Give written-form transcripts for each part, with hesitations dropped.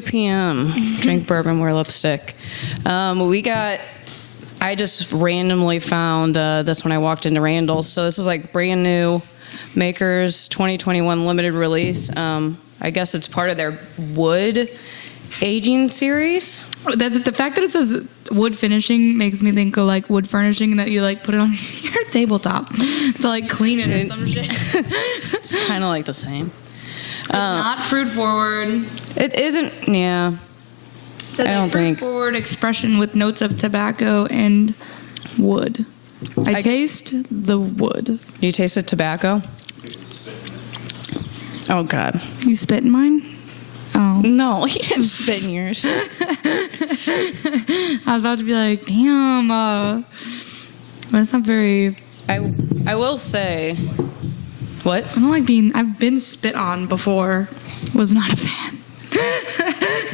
2 p.m. Drink bourbon, wear lipstick. I just randomly found this when I walked into Randall's. So this is like brand new Makers 2021 limited release. I guess it's part of their wood aging series. The fact that it says wood finishing makes me think of like wood furnishing and that you like put it on your tabletop to like clean it or some shit. It's kind of like the same. It's not fruit forward. It isn't, yeah. So I don't think. Fruit forward expression with notes of tobacco and wood. I taste the wood. You tasted tobacco? Oh, God. You spit in mine? Oh. No, you didn't spit in yours. I was about to be like, damn. But it's not very... I will say... What? I don't like being... I've been spit on before. Was not a fan.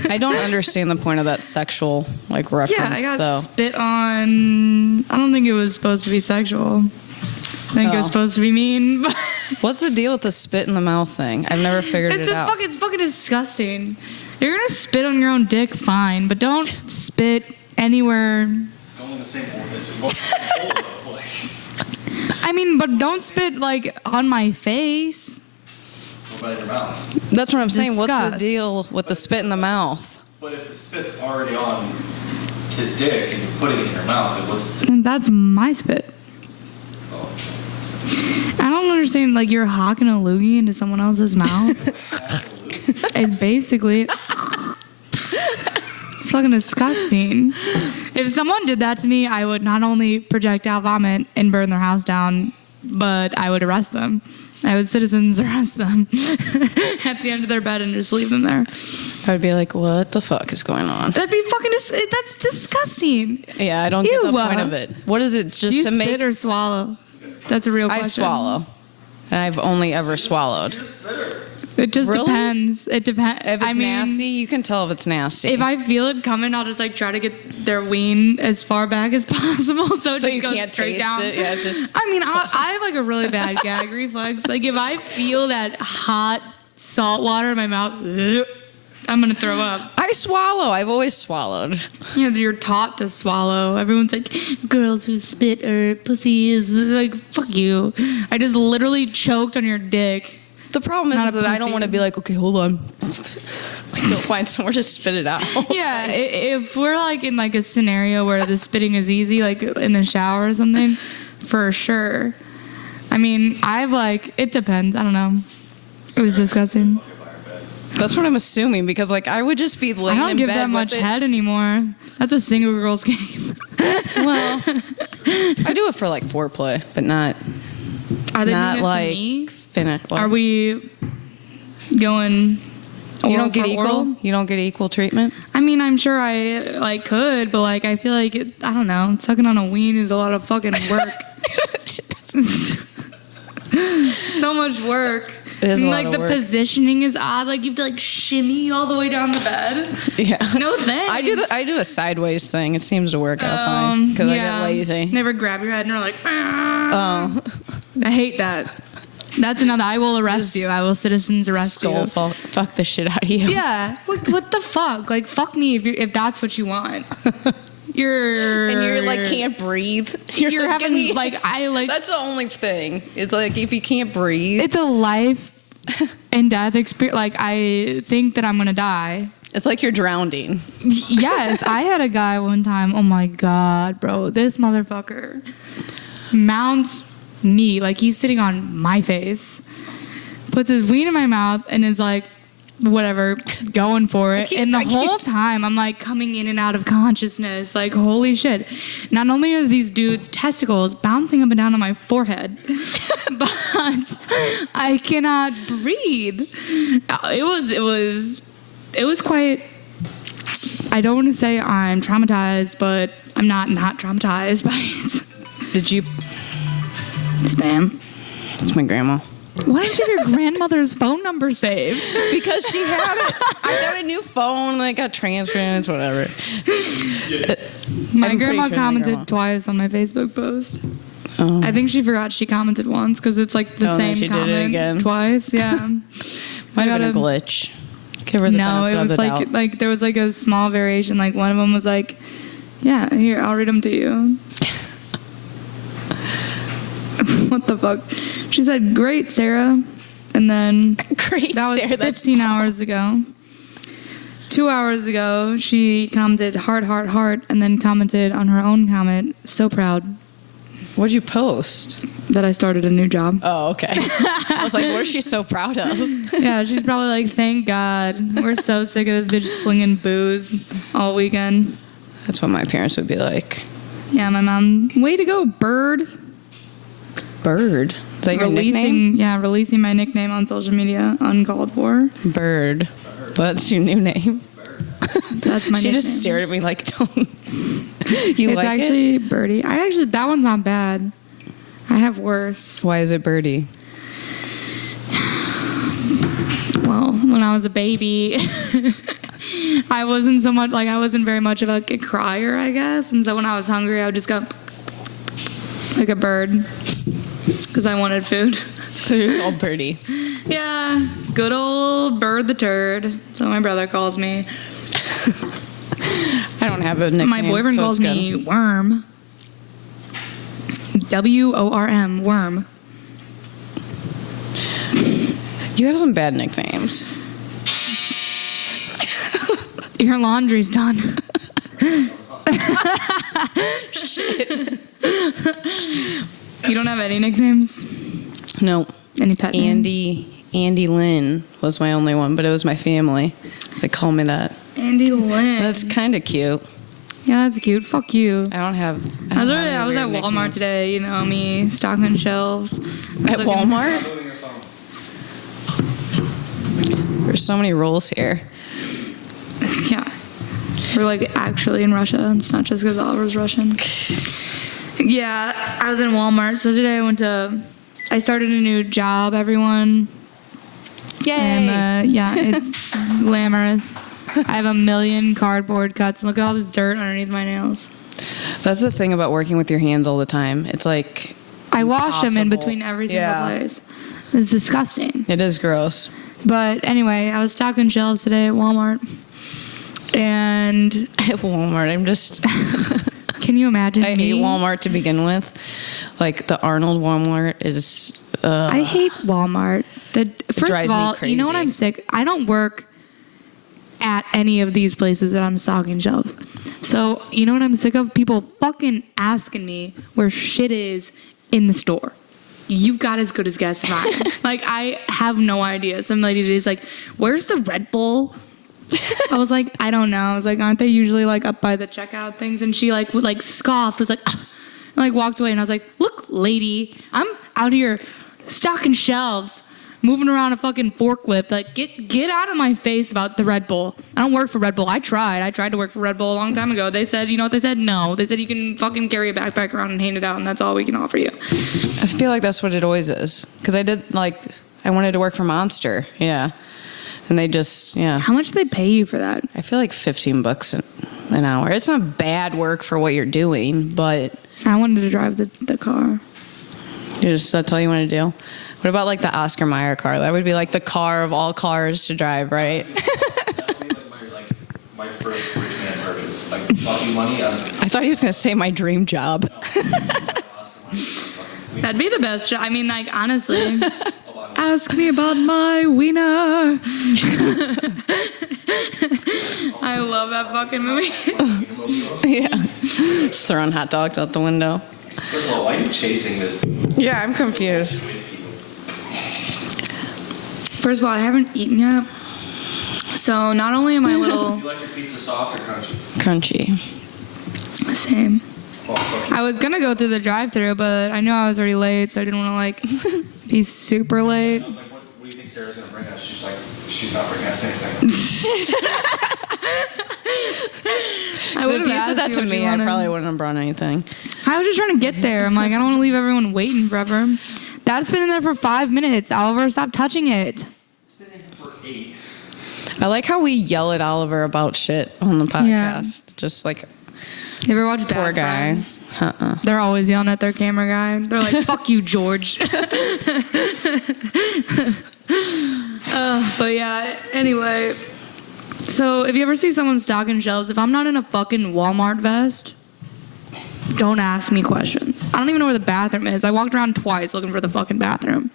I don't understand the point of that sexual reference, yeah, I got though. spit on. I don't think it was supposed to be sexual. I think it was supposed to be mean. But what's the deal with the spit in the mouth thing? I've never figured it out. It's fucking disgusting. You're gonna spit on your own dick, fine, but don't spit anywhere. It's going the same order. It's going the same hole, though. I mean, but don't spit on my face. What about your mouth? That's what I'm saying. What's the deal with the spit in the mouth? But if the spit's already on his dick and you're putting it in your mouth, then what's the... That's my spit. Oh. I don't understand. You're hawking a loogie into someone else's mouth. It's basically... It's fucking disgusting. If someone did that to me, I would not only projectile vomit and burn their house down, but I would arrest them. I would citizens arrest them at the end of their bed and just leave them there. I'd be like, what the fuck is going on? That'd be fucking... That's disgusting. Yeah, I don't get the point of it. What is it, just Do you to make... spit or swallow? That's a real question. I swallow. And I've only ever swallowed. It just Really? depends. It depends. If it's nasty, you can tell if it's nasty. If I feel it coming, I'll just try to get their ween as far back as possible, so it just you goes can't straight taste down. it. Yeah, it's just. I mean, I have a really bad gag reflex. If I feel that hot salt water in my mouth, I'm gonna throw up. I swallow. I've always swallowed. Yeah, you're taught to swallow. Everyone's like, girls who spit or pussy is fuck you. I just literally choked on your dick. The problem is that I don't want to be like, okay, hold on. Go find somewhere to spit it out. Yeah, if we're in a scenario where the spitting is easy, in the shower or something, for sure. I mean, it depends. I don't know. It was disgusting. That's what I'm assuming because I would just be laying in bed. I don't give that much head anymore. That's a single girl's game. Well, I do it for foreplay, but not. Are they not doing it to me? Finish. Well, are we going? You don't get equal. Oral? You don't get equal treatment. I mean, I'm sure I could, but I feel I don't know. Sucking on a ween is a lot of fucking work. So much work. It is and, a lot of the work. Positioning is odd. You have to shimmy all the way down the bed. Yeah. No thanks. I do a sideways thing. It seems to work out fine because I get lazy. Never grab your head and you're like. Oh. I hate that. That's another. I will arrest you. I will citizens arrest you. Fuck the shit out of you. Yeah. What the fuck? Fuck me if that's what you want. You're can't breathe. You're having That's the only thing. It's if you can't breathe. It's a life and death experience. I think that I'm gonna die. It's like you're drowning. Yes, I had a guy one time. Oh my god, bro, this motherfucker mounts me he's sitting on my face, puts his ween in my mouth, and is whatever, going for it. And the whole time I'm coming in and out of consciousness, holy shit. Not only are these dudes' testicles bouncing up and down on my forehead, but I cannot breathe. It was quite, I don't want to say I'm traumatized, but I'm not traumatized by it. Did you? Spam. It's my grandma. Why don't you have your grandmother's phone number saved? Because she had it. I got a new phone. I got transference, whatever. My grandma commented twice on my Facebook post. Oh. I think she forgot she commented once because it's the same she comment did it again. twice. Yeah. Might have been a glitch. Give her the No, benefit it of was the like doubt. like there was like a small variation. Like one of them was like, "Yeah, here, I'll read them to you." What the fuck? She said, "Great, Sarah," and then Great, that was Sarah. That's 15 hours ago. 2 hours ago, she commented heart, heart, heart, and then commented on her own comment, "So proud What'd you post? that I started a new job." Oh, okay. I was like, what is she so proud of? Yeah, she's probably like, "Thank God. We're so sick of this bitch slinging booze all weekend." That's what my parents would be like. Yeah, my mom, "Way to go, bird." Bird. Is that your nickname? Releasing my nickname on social media, uncalled for. Bird. That's your new name. That's my She nickname. just stared at me like, don't. You It's like actually Birdie. That one's not bad. I have worse. it? Why is it Birdie? Well, when I was a baby, I wasn't very much of a crier, I guess. And so when I was hungry, I would just go like a bird because I wanted food. You're called Birdie. Yeah, good old Bird the Turd. So my brother calls me. I don't have a nickname. My boyfriend so calls it's good. me Worm. WORM, Worm. You have some bad nicknames. Your laundry's done. Shit. You don't have any nicknames? No. Any pet names? Andy Lynn was my only one, but it was my family. They call me that. Andy Lynn. That's kind of cute. Yeah, that's cute. Fuck you. I don't have. I was don't have at any weird Walmart nicknames. today, you know me, stocking shelves. At Walmart? Moving your phone. There's so many rules here. Yeah. We're like actually in Russia. It's not just because Oliver's Russian. Yeah, I was in Walmart. So today I started a new job, everyone. Yay! And yeah, it's glamorous. I have 1 million cardboard cuts. Look at all this dirt underneath my nails. That's the thing about working with your hands all the time. It's like I wash them in impossible. between every single Yeah. place. It's disgusting. It is gross. But anyway, I was stocking shelves today at Walmart. And At Walmart, I'm just. can you imagine I me? hate Walmart to begin with. Like the Arnold Walmart is. I hate Walmart. First drives of me all, you know what crazy. I'm sick? I don't work at any of these places that I'm stocking shelves. So, you know what I'm sick of? People fucking asking me where shit is in the store. You've got as good as guess if I am. Like, I have no idea. Some lady is like, "Where's the Red Bull?" I was like, "I don't know." I was like, "Aren't they usually like up by the checkout things?" And she like would like scoffed, was like, "Ugh," and like walked away. And I was like, "Look, lady, I'm out here stocking shelves, moving around a fucking forklift. Like, get out of my face about the Red Bull. I don't work for Red Bull. I tried to work for Red Bull a long time ago. They said, you know what they said? No. They said you can fucking carry a backpack around and hand it out, and that's all we can offer you." I feel like that's what it always is. Because I wanted to work for Monster. Yeah. And they just, yeah. How much do they pay you for that? I feel like $15 an hour. It's not bad work for what you're doing, but I wanted to drive the car. that's all you want to do. What about like the Oscar Mayer car? That would be like the car of all cars to drive, right? That would be my first rich man purpose. Like fucking money. I thought he was going to say my dream job. That'd be the best. I mean, like, honestly. Ask me about my wiener. I love that fucking movie. Yeah. Just throwing hot dogs out the window. First of all, why are you chasing this Yeah, I'm confused. whiskey? First of all, I haven't eaten yet. So not only am I a little... Do you like your pizza soft or crunchy? Crunchy. Same. Oh, fuck you. I was gonna go through the drive-thru, but I knew I was already late, so I didn't want to like be super late. I was like, what do you think Sarah's gonna bring us? She's like, she's not bringing us anything. I So would've if you asked said that you to what me, you I wanted. probably wouldn't have brought anything. I was just trying to get there. I'm like, I don't want to leave everyone waiting forever. That's been in there for 5 minutes. Oliver, stop touching it. It's been in for 8. I like how we yell at Oliver about shit on the podcast. Just like, You ever watch poor Bad guy. Friends? Uh-uh. They're always yelling at their camera guy. They're like, "Fuck you, George." But yeah, anyway, So if you ever see someone stocking shelves, if I'm not in a fucking Walmart vest, don't ask me questions. I don't even know where the bathroom is. I walked around twice looking for the fucking bathroom.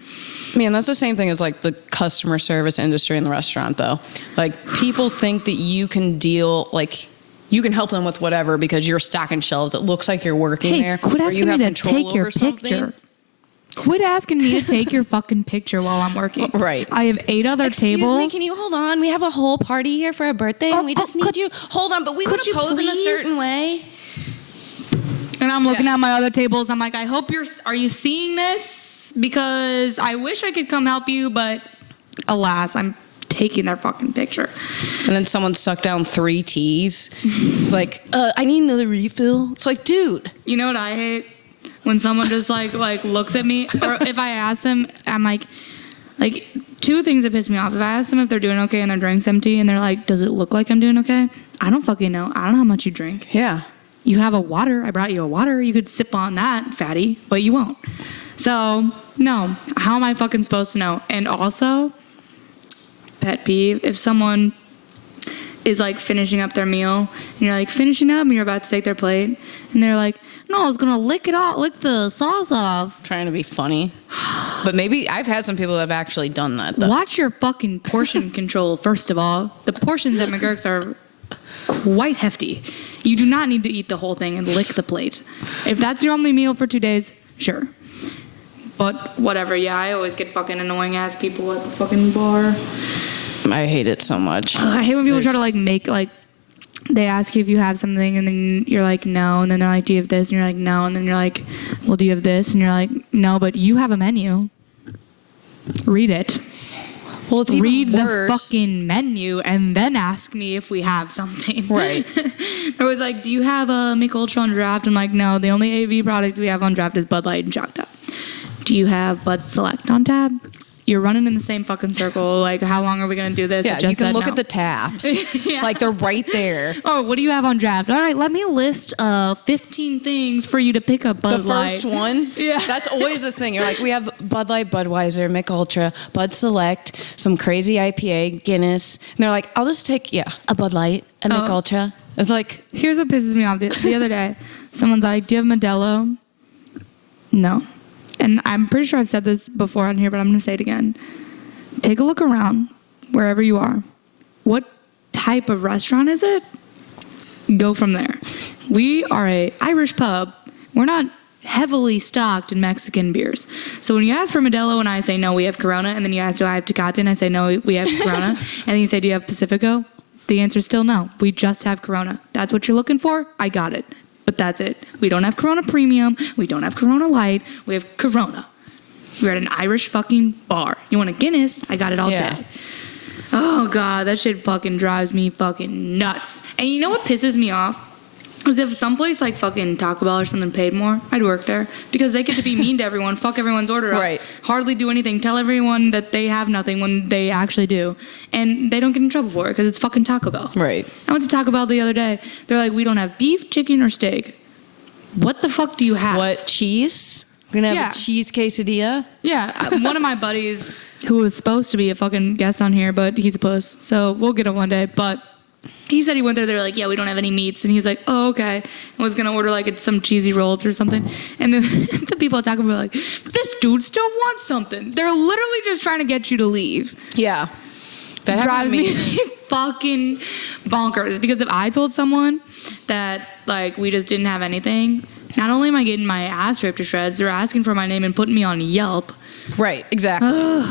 Man, that's the same thing as like the customer service industry in the restaurant, though. Like, people think that you can you can help them with whatever because you're stocking shelves. It looks like you're working there. Quit or asking you me have to control take your over something. picture. Quit asking me to take your fucking picture while I'm working. Right. I have 8 other Excuse tables. me, can you hold on? We have a whole party here for a birthday, and we just need you. Hold on, but we want to pose in a certain way. And I'm looking at my other tables. I'm like, I hope are you seeing this? Because I wish I could come help you, but alas, I'm taking their fucking picture. And then someone sucked down 3 teas. It's like, I need another refill. It's like, dude. You know what I hate? When someone just like looks at me, or if I ask them, I'm like 2 things that piss me off. If I ask them if they're doing okay and their drink's empty, and they're like, does it look like I'm doing okay? I don't fucking know. I don't know how much you drink. Yeah. You have a water. I brought you a water. You could sip on that, fatty, but you won't. So, no. How am I fucking supposed to know? And also, pet peeve, if someone is like finishing up their meal, and you're like finishing up and you're about to take their plate, and they're like, no, I was gonna lick the sauce off. Trying to be funny. But maybe I've had some people that have actually done that, though. Watch your fucking portion control, first of all. The portions at McGurk's are quite hefty. You do not need to eat the whole thing and lick the plate. If that's your only meal for 2 days, sure. But whatever, yeah, I always get fucking annoying ass people at the fucking bar. I hate it so much. I hate when people try to like make like, they ask you if you have something and then you're like, no. And then they're like, do you have this? And you're like, no. And then you're like, well, do you have this? And you're like, no, but you have a menu. Read it. Well, it's even Read worse. the fucking menu and then ask me if we have something. Right. There was like, do you have a Mick Ultra on draft? I'm like, no, the only AV products we have on draft is Bud Light and Shock Top. Do you have Bud Select on tab? You're running in the same fucking circle. Like, how long are we going to do this? Yeah, you can look at the tabs. Yeah. Like, they're right there. Oh, what do you have on draft? All right, let me list 15 things for you to pick up Bud Light. The first one? Yeah. That's always the thing. You're like, we have Bud Light, Budweiser, Mick Ultra, Bud Select, some crazy IPA, Guinness. And they're like, I'll just take, a Bud Light, a Mick Ultra. It's like... Here's what pisses me off. The other day, someone's like, do you have Modelo? No. And I'm pretty sure I've said this before on here, but I'm going to say it again. Take a look around wherever you are. What type of restaurant is it? Go from there. We are a Irish pub. We're not heavily stocked in Mexican beers. So when you ask for Modelo and I say, no, we have Corona, and then you ask, do I have Tecate? And I say, no, we have Corona. And then you say, do you have Pacifico? The answer is still no. We just have Corona. That's what you're looking for? I got it. But that's it. We don't have Corona Premium. We don't have Corona Light. We have Corona. We're at an Irish fucking bar. You want a Guinness? I got it all day. Oh, God. That shit fucking drives me fucking nuts. And you know what pisses me off? Is if someplace like fucking Taco Bell or something paid more, I'd work there. Because they get to be mean to everyone, fuck everyone's order up. Right. Hardly do anything. Tell everyone that they have nothing when they actually do. And they don't get in trouble for it because it's fucking Taco Bell. Right. I went to Taco Bell the other day. They're like, we don't have beef, chicken, or steak. What the fuck do you have? What, cheese? We're going to have a cheese quesadilla? Yeah, one of my buddies who was supposed to be a fucking guest on here, but he's a puss, so we'll get him one day. But he said he went there, they're like, yeah, we don't have any meats. And he's like, oh, okay. And was going to order like some cheesy rolls or something. And then the people at Taco Bell were like, this dude still wants something. They're literally just trying to get you to leave. Yeah. That Drives me fucking bonkers. Because if I told someone that like we just didn't have anything, not only am I getting my ass ripped to shreds, they're asking for my name and putting me on Yelp. Right, exactly.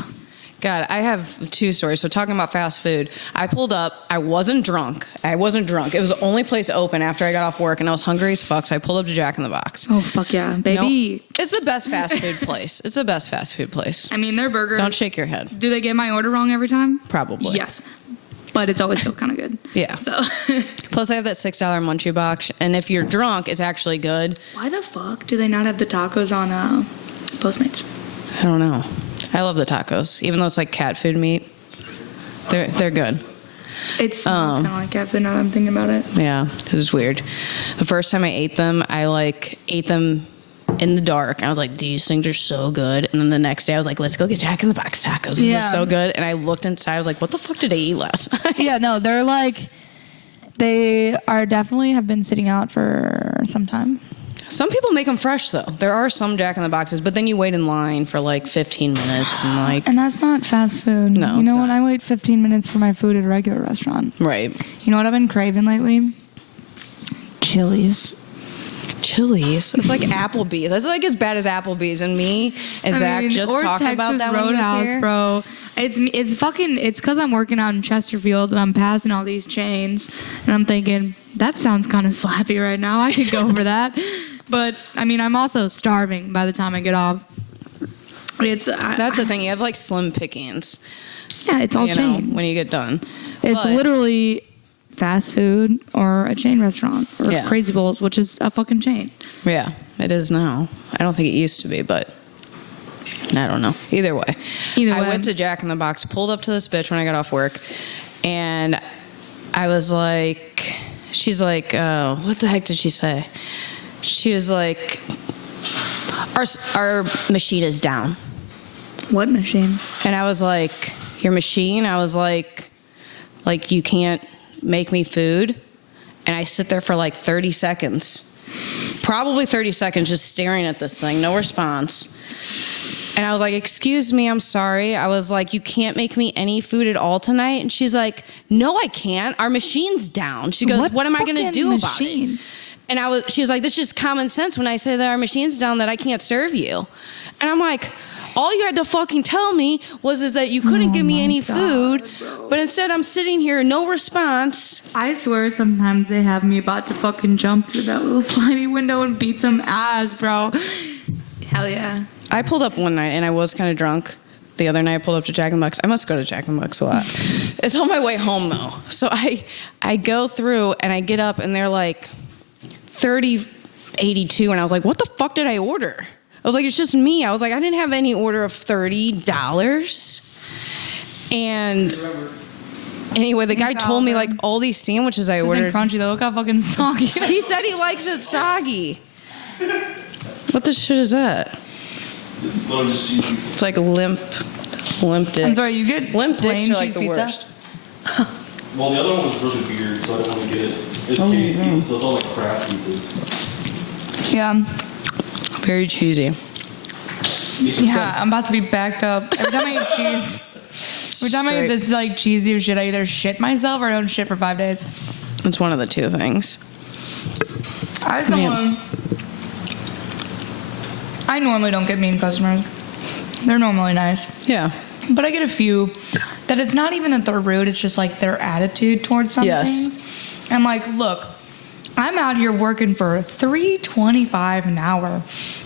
God, I have 2 stories. So talking about fast food, I pulled up. I wasn't drunk. It was the only place open after I got off work, and I was hungry as fuck, so I pulled up to Jack in the Box. Oh, fuck yeah, baby. No, it's the best fast food place. It's the best fast food place. I mean, their burger. Don't shake your head. Do they get my order wrong every time? Probably. Yes. But it's always still kind of good. Yeah. So. Plus, I have that $6 munchie box, and if you're drunk, it's actually good. Why the fuck do they not have the tacos on Postmates? I don't know. I love the tacos, even though it's like cat food meat. They're good. It smells kind of like cat food now that I'm thinking about it. Yeah, this is weird. The first time I ate them, I ate them in the dark. And I was like, these things are so good. And then the next day I was like, let's go get Jack in the Box tacos. These are so good. And I looked inside. I was like, what the fuck did I eat last night? Yeah, no, they're like, they are definitely have been sitting out for some time. Some people make them fresh though. There are some Jack in the Boxes, but then you wait in line for like 15 minutes and like. And that's not fast food. No, you know it's what? not. I wait 15 minutes for my food at a regular restaurant. Right. You know what I've been craving lately? Chili's. Chili's. It's like Applebee's. It's like as bad as Applebee's. And me and Zach just or talked about Texas that when he was Roadhouse, here. bro. It's because I'm working out in Chesterfield and I'm passing all these chains and I'm thinking that sounds kind of slappy right now. I could go for that, but I mean I'm also starving by the time I get off. That's the thing. You have like slim pickings. Yeah, it's all You know, chains. when you get done. It's But- literally fast food or a chain restaurant or Yeah. Crazy Bowls, which is a fucking chain. Yeah, it is now. I don't think it used to be, but I don't know. Either way. I went to Jack in the Box, pulled up to this bitch when I got off work, and I was like, she's like, what the heck did she say? She was like, our machine is down. What machine? And I was like, your machine? I was like you can't make me food? And I sit there for like 30 seconds. Probably 30 seconds just staring at this thing, no response. And I was like, excuse me, I'm sorry. I was like, you can't make me any food at all tonight? And she's like, no, I can't. Our machine's down. She goes, what am I going to do about it? And she was like, that's just common sense when I say that our machine's down that I can't serve you. And I'm like, all you had to fucking tell me is that you couldn't give me any food, but instead I'm sitting here, no response. I swear sometimes they have me about to fucking jump through that little sliding window and beat some ass, bro. Hell yeah. I pulled up one night and I was kind of drunk. The other night I pulled up to Jack in the Box. I must go to Jack in the Box a lot. It's on my way home though. So I go through and I get up and they're like 30.82 and I was like, what the fuck did I order? I was like, it's just me. I was like, I didn't have any order of $30. And anyway, the guy told me like all these sandwiches I ordered. Crunchy though. Look how fucking soggy. He said he likes it soggy. What the shit is that? It's lotus cheese. It's like limp dick. I'm sorry, you get Limp dicks plain are like cheese the pizza? worst. Well, the other one was really weird, so I don't want to get it. It's cheese pizza, so it's all like craft pieces. Yeah. Very cheesy. Yeah, I'm about to be backed up. Every time I eat cheese, every time I eat this like cheesy shit, I either shit myself or I don't shit for 5 days. It's one of the two things. I just don't Man. want. I normally don't get mean customers. They're normally nice. Yeah. But I get a few that it's not even that they're rude, it's just like their attitude towards some Yes. things. I'm like, look, I'm out here working for $3.25 an hour.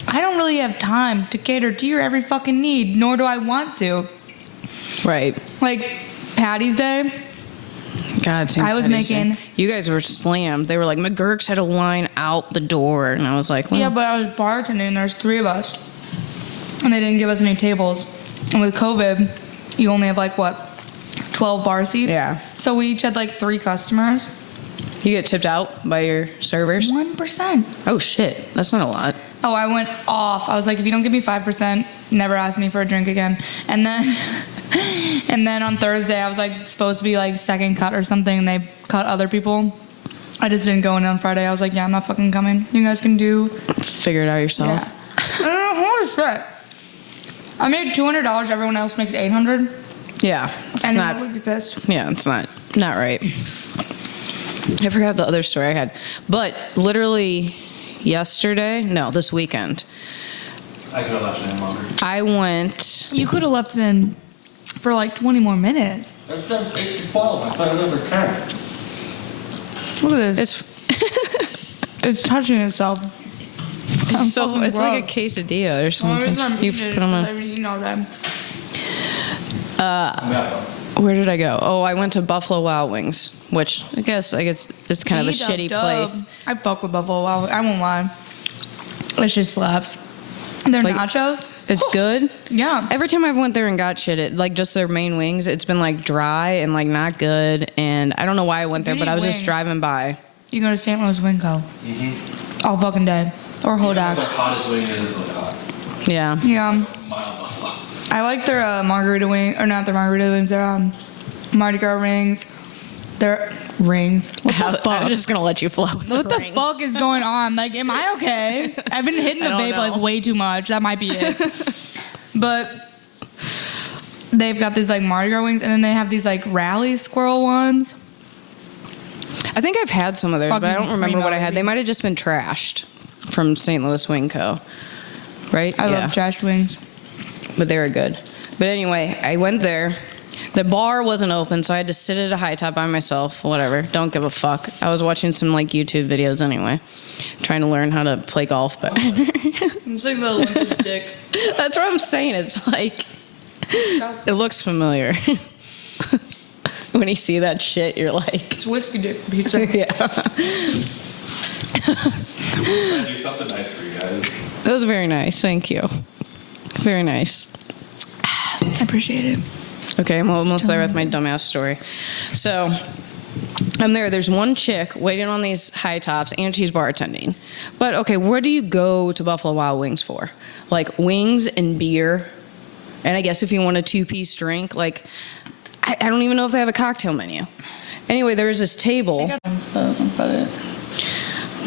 I don't really have time to cater to your every fucking need, nor do I want to. Right. Like, Patty's Day, God, St. I was Patty's Day. making- You guys were slammed. They were like, McGurk's had a line out the door. And I was like, well, yeah, but I was bartending and there's 3 of us. And they didn't give us any tables. And with COVID, you only have like, what, 12 bar seats? Yeah. So we each had like 3 customers. you get tipped out by your servers? 1%. Oh, shit. That's not a lot. Oh, I went off. I was like, if you don't give me 5%, never ask me for a drink again. And then, and then on Thursday, I was like supposed to be like second cut or something, and they cut other people. I just didn't go in on Friday. I was like, yeah, I'm not fucking coming. You guys can do. Figure it out yourself. Yeah. Holy shit. I made $200. Everyone else makes $800. Yeah. And Not- I would be pissed. Yeah, it's not right. I forgot the other story I had. But literally this weekend, I could have left it in longer. I went. You could have left it in for like 20 more minutes. I said 8 to 12. I thought it was for 10. Look at this. It's touching itself. It's fucking it's like a gross. quesadilla or The only reason I'm something. You eating it put is them 'cause on. I've eaten all day. Where did I go? Oh, I went to Buffalo Wild Wings, which I guess it's kind of a shitty place. I fuck with Buffalo Wild Wings. I won't lie. It just slaps. Their Like- nachos. It's good. Yeah. Every time I've went there and got shit, it like just their main wings, it's been like dry and like not good. And I don't know why I went there, you but I need was just wings- driving by. You go to St. Louis Wing Co. All fucking day. or The Hodak's. hottest wing is really hot. Yeah. Yeah, Mild buffalo. I like their margarita wing, or not their margarita wings. Their Mardi Gras rings. Their rings. What the I fuck? was just gonna let you flow. With What the rings. fuck is going on? Like, am I okay? I've been hitting the I don't vape like know. way too much. That might be it. But they've got these like Mardi Gras wings, and then they have these like rally squirrel ones. I think I've had some of theirs, but I don't Fucking remember what I had. cream They might have just been trashed from St. Louis Wing Co. Right? I love trashed wings. But they were good. But anyway, I went there. The bar wasn't open, so I had to sit at a high top by myself. Whatever. Don't give a fuck. I was watching some like YouTube videos anyway, trying to learn how to play golf. But It's like the Olympus dick. that's what I'm saying. It's like it looks familiar. When you see that shit, you're like, It's whiskey dick pizza. yeah. I do something nice for you guys. It was very nice. Thank you. Very nice. I appreciate it. Okay, I'm almost there with my dumbass story. So I'm there. There's one chick waiting on these high tops, and she's bartending. But okay, where do you go to Buffalo Wild Wings for? Like wings and beer, and I guess if you want a 2-piece drink, like I don't even know if they have a cocktail menu. Anyway, there was this table. That's about it.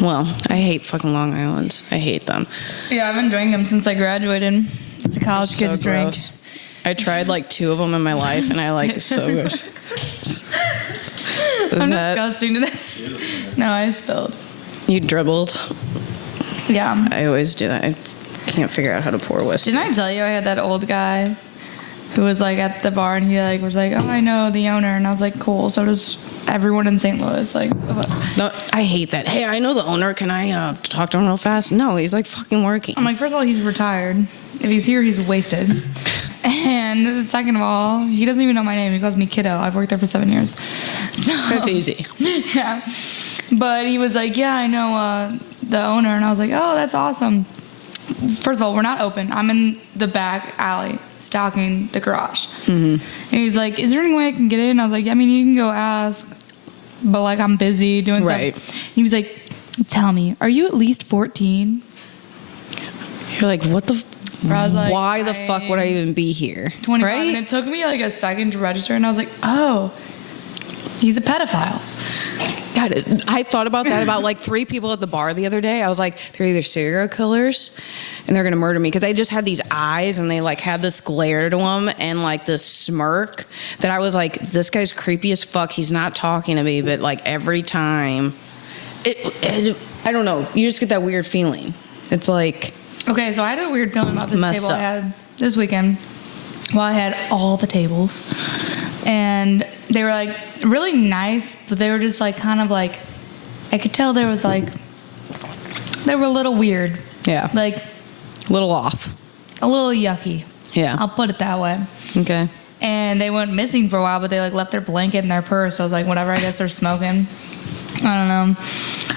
Well, I hate fucking Long Island's. I hate them. Yeah, I've been drinking them since I graduated. It's a college So kid's drink. gross. I tried like 2 of them in my life, and I like so good. I'm disgusting today. No, I spilled. You dribbled. Yeah. I always do that. I can't figure out how to pour whiskey. Didn't I tell you I had that old guy who was like at the bar and he like was like, oh, I know the owner, and I was like, cool. So does everyone in St. Louis. Like, No, I hate that. Hey, I know the owner. Can I talk to him real fast? No, he's like fucking working. I'm like, first of all, he's retired. If he's here, he's wasted. And second of all, he doesn't even know my name. He calls me kiddo. I've worked there for 7 years. So That's easy. yeah. But he was like, yeah, I know the owner. And I was like, oh, that's awesome. First of all, we're not open. I'm in the back alley stocking the garage. Mm-hmm. And he's like, is there any way I can get in? I was like, I mean, you can go ask. But like, I'm busy doing Right. stuff. He was like, tell me, are you at least 14? You're like, what the? I was like, why the fuck would I even be here? 25. Right? And it took me like a second to register. And I was like, oh, he's a pedophile. God, I thought about that about like 3 people at the bar the other day. I was like, they're either serial killers and they're gonna murder me, because I just had these eyes and they like had this glare to them and like this smirk that I was like, this guy's creepy as fuck. He's not talking to me, but like every time, I don't know. You just get that weird feeling. It's like Okay, so I had a weird feeling about this Messed table I up. had this weekend. Well, I had all the tables, and they were like really nice, but they were just like kind of like, I could tell there was like, they were a little weird. yeah, Like a little off. a little yucky. Yeah. I'll put it that way. Okay. And they went missing for a while, but they like left their blanket in their purse. So I was like, whatever, I guess they're smoking. I don't know.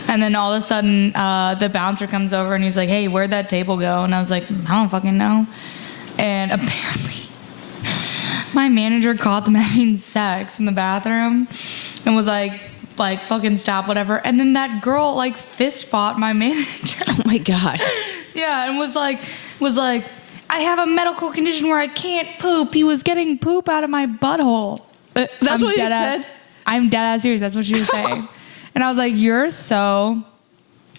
And then all of a sudden, the bouncer comes over and he's like, hey, where'd that table go? And I was like, I don't fucking know. And apparently, my manager caught them having sex in the bathroom and was like fucking stop, whatever. And then that girl like fist fought my manager. Oh my God. Yeah, and was like, I have a medical condition where I can't poop. He was getting poop out of my butthole. That's I'm what you dead ass- said? I'm dead ass serious. That's what she was saying. And I was like, you're so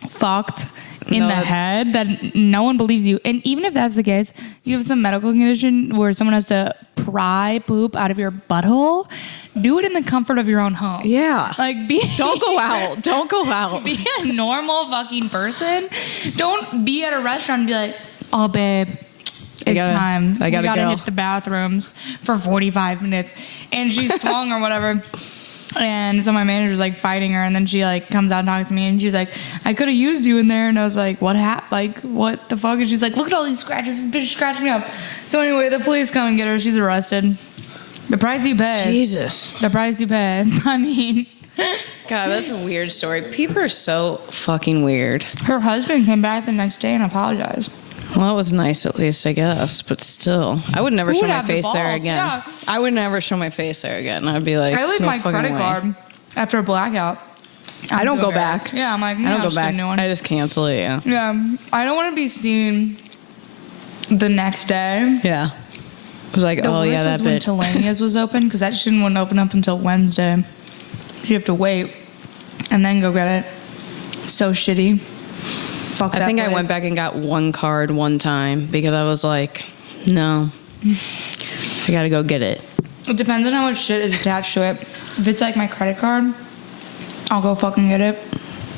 fucked in No, the that's- head that no one believes you. And even if that's the case, you have some medical condition where someone has to pry poop out of your butthole, do it in the comfort of your own home. Yeah. Like, Don't go out. Don't go out. be a normal fucking person. Don't be at a restaurant and be like, oh, babe, it's time. I gotta we gotta go. hit the bathrooms for 45 minutes. And she's swung or whatever. And so my manager's like fighting her, and then she like comes out and talks to me, and she was like, I could have used you in there. And I was like, what happened? Like, what the fuck? And she's like, look at all these scratches. This bitch scratched me up. So anyway, the police come and get her. She's arrested. The price you pay. Jesus. The price you pay. I mean, God, that's a weird story. People are so fucking weird. her husband came back the next day and apologized. Well, it was nice at least, I guess, but still, I would never Who show would my have the face there balls? again. Yeah. I would never show my face there again. I'd be like, I leave no my fucking credit way. card after a blackout. I don't go back. Yeah, I'm like, I don't I'll go just get back. a new one. I just cancel it. Yeah. Yeah, I don't want to be seen the next day. Yeah. It was like, The oh worst yeah, was that when bit. Telania's was open, because that shouldn't wouldn't open up until Wednesday. So you have to wait and then go get it. So shitty. Fuck that I think I place. went back and got one card one time because I was like, no, I gotta go get it. It depends on how much shit is attached to it. If it's like my credit card, I'll go fucking get it.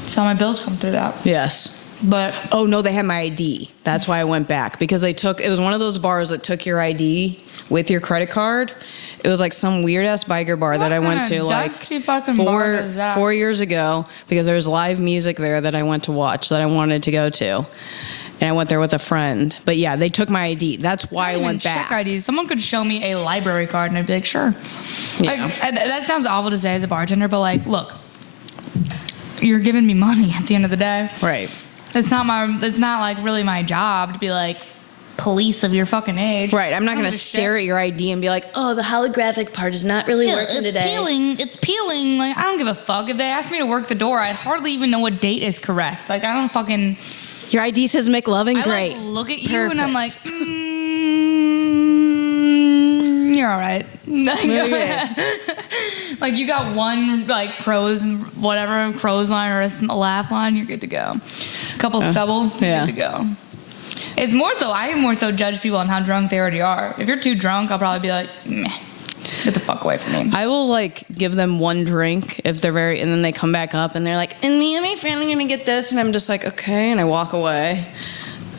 So my bills come through that. Yes. But Oh no, they had my ID. That's why I went back, because it was one of those bars that took your ID with your credit card. It was like some weird ass biker bar that I went to like dusty fucking bar is that? 4 years ago, because there was live music there that I went to watch that I wanted to go to. And I went there with a friend. But yeah, they took my ID. That's why I don't even went back. check IDs. Someone could show me a library card and I'd be like, sure. Yeah. Like, that sounds awful to say as a bartender, but like, look, you're giving me money at the end of the day. Right. It's not like really my job to be like police of your fucking age. Right. I'm not I don't going to give a stare shit. at your ID and be like, oh, the holographic part is not really working today. It's peeling. Like, I don't give a fuck. If they ask me to work the door, I hardly even know what date is correct. Like, I don't fucking... Your ID says McLovin. I Great. like, look at you and I'm like, Perfect. you're all right. Yeah. Like, you got one, like, crow's line or a laugh line, you're good to go. A couple stubble, you're yeah. good to go. It's more so, I more so judge people on how drunk they already are. If you're too drunk, I'll probably be like, meh, get the fuck away from me. I will like give them one drink if they're and then they come back up and they're like, and me and my friend are gonna get this, and I'm just like, okay, and I walk away.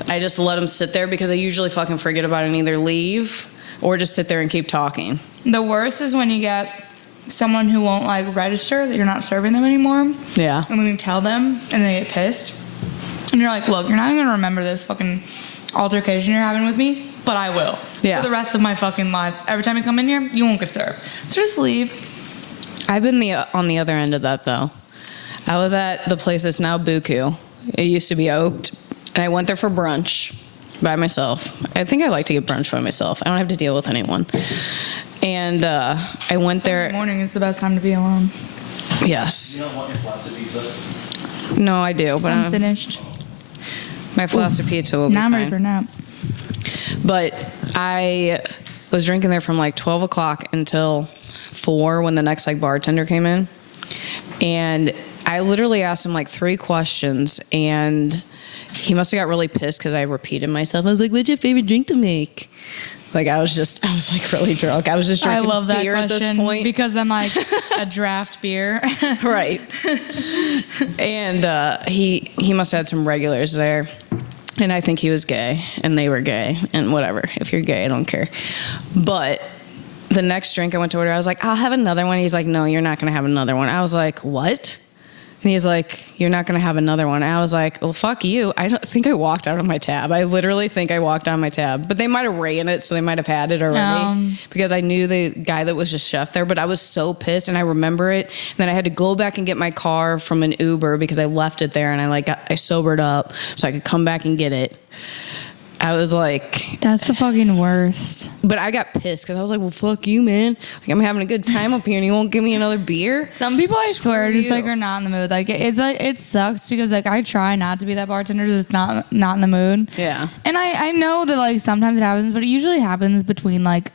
I just let them sit there because I usually fucking forget about it and either leave or just sit there and keep talking. The worst is when you get someone who won't like register that you're not serving them anymore. Yeah. And when you tell them and they get pissed. And you're like, look, you're not even gonna remember this fucking altercation you're having with me, but I will. Yeah. For the rest of my fucking life. Every time you come in here, you won't get served. So just leave. I've been on the other end of that though. I was at the place that's now Buku. It used to be Oaked, and I went there for brunch by myself. I think I like to get brunch by myself. I don't have to deal with anyone. And I went Sunday there. morning is the best time to be alone. Yes. You don't want your flaccid pizza? No, I do, but I'm finished. my flaccid pizza will be Now I'm ready fine. for a nap. But I was drinking there from like 12 o'clock until 4 when the next like bartender came in. And I literally asked him like 3 questions, and he must have got really pissed because I repeated myself. I was like, what's your favorite drink to make? Like I was like really drunk. I was just I drinking love that beer question at this point. because I'm like a draft beer. Right. And he must have had some regulars there. And I think he was gay, and they were gay, and whatever. If you're gay, I don't care. But the next drink I went to order, I was like, I'll have another one. He's like, no, you're not going to have another one. I was like, what? And he's like, you're not going to have another one. I was like, well, fuck you. I don't think I walked out of my tab. I literally think I walked out of my tab. But they might have ran it, so they might have had it already. Because I knew the guy that was just chef there. But I was so pissed, and I remember it. And then I had to go back and get my car from an Uber because I left it there, and I sobered up so I could come back and get it. I was like... That's the fucking worst. But I got pissed because I was like, well, fuck you, man. Like, I'm having a good time up here, and you won't give me another beer? Some people, I swear, Screw just like you. are not in the mood. Like it sucks because like I try not to be that bartender that's not in the mood. Yeah. And I know that like sometimes it happens, but it usually happens between like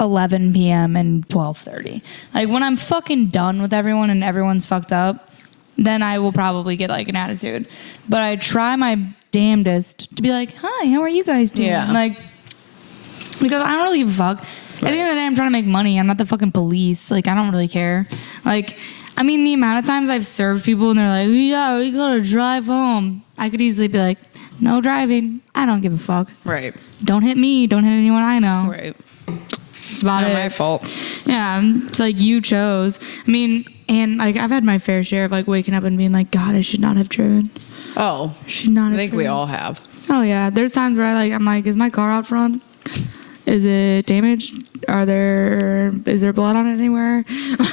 11 p.m. and 12:30. Like when I'm fucking done with everyone and everyone's fucked up, then I will probably get like an attitude. But I try my damnedest to be like, hi, how are you guys doing? Yeah. Like, because I don't really give a fuck. At the end of the day, I'm trying to make money. I'm not the fucking police. Like, I don't really care. Like, I mean, the amount of times I've served people and they're like, yeah, we gotta drive home. I could easily be like, no driving. I don't give a fuck. Right. Don't hit me. Don't hit anyone I know. Right. It's about Not it. my fault. Yeah, it's like you chose. I mean, and like I've had my fair share of like waking up and being like, God, I should not have driven. Oh, Should not I have think we driven. all have. Oh yeah, there's times where I'm like, is my car out front? Is it damaged? Is there blood on it anywhere?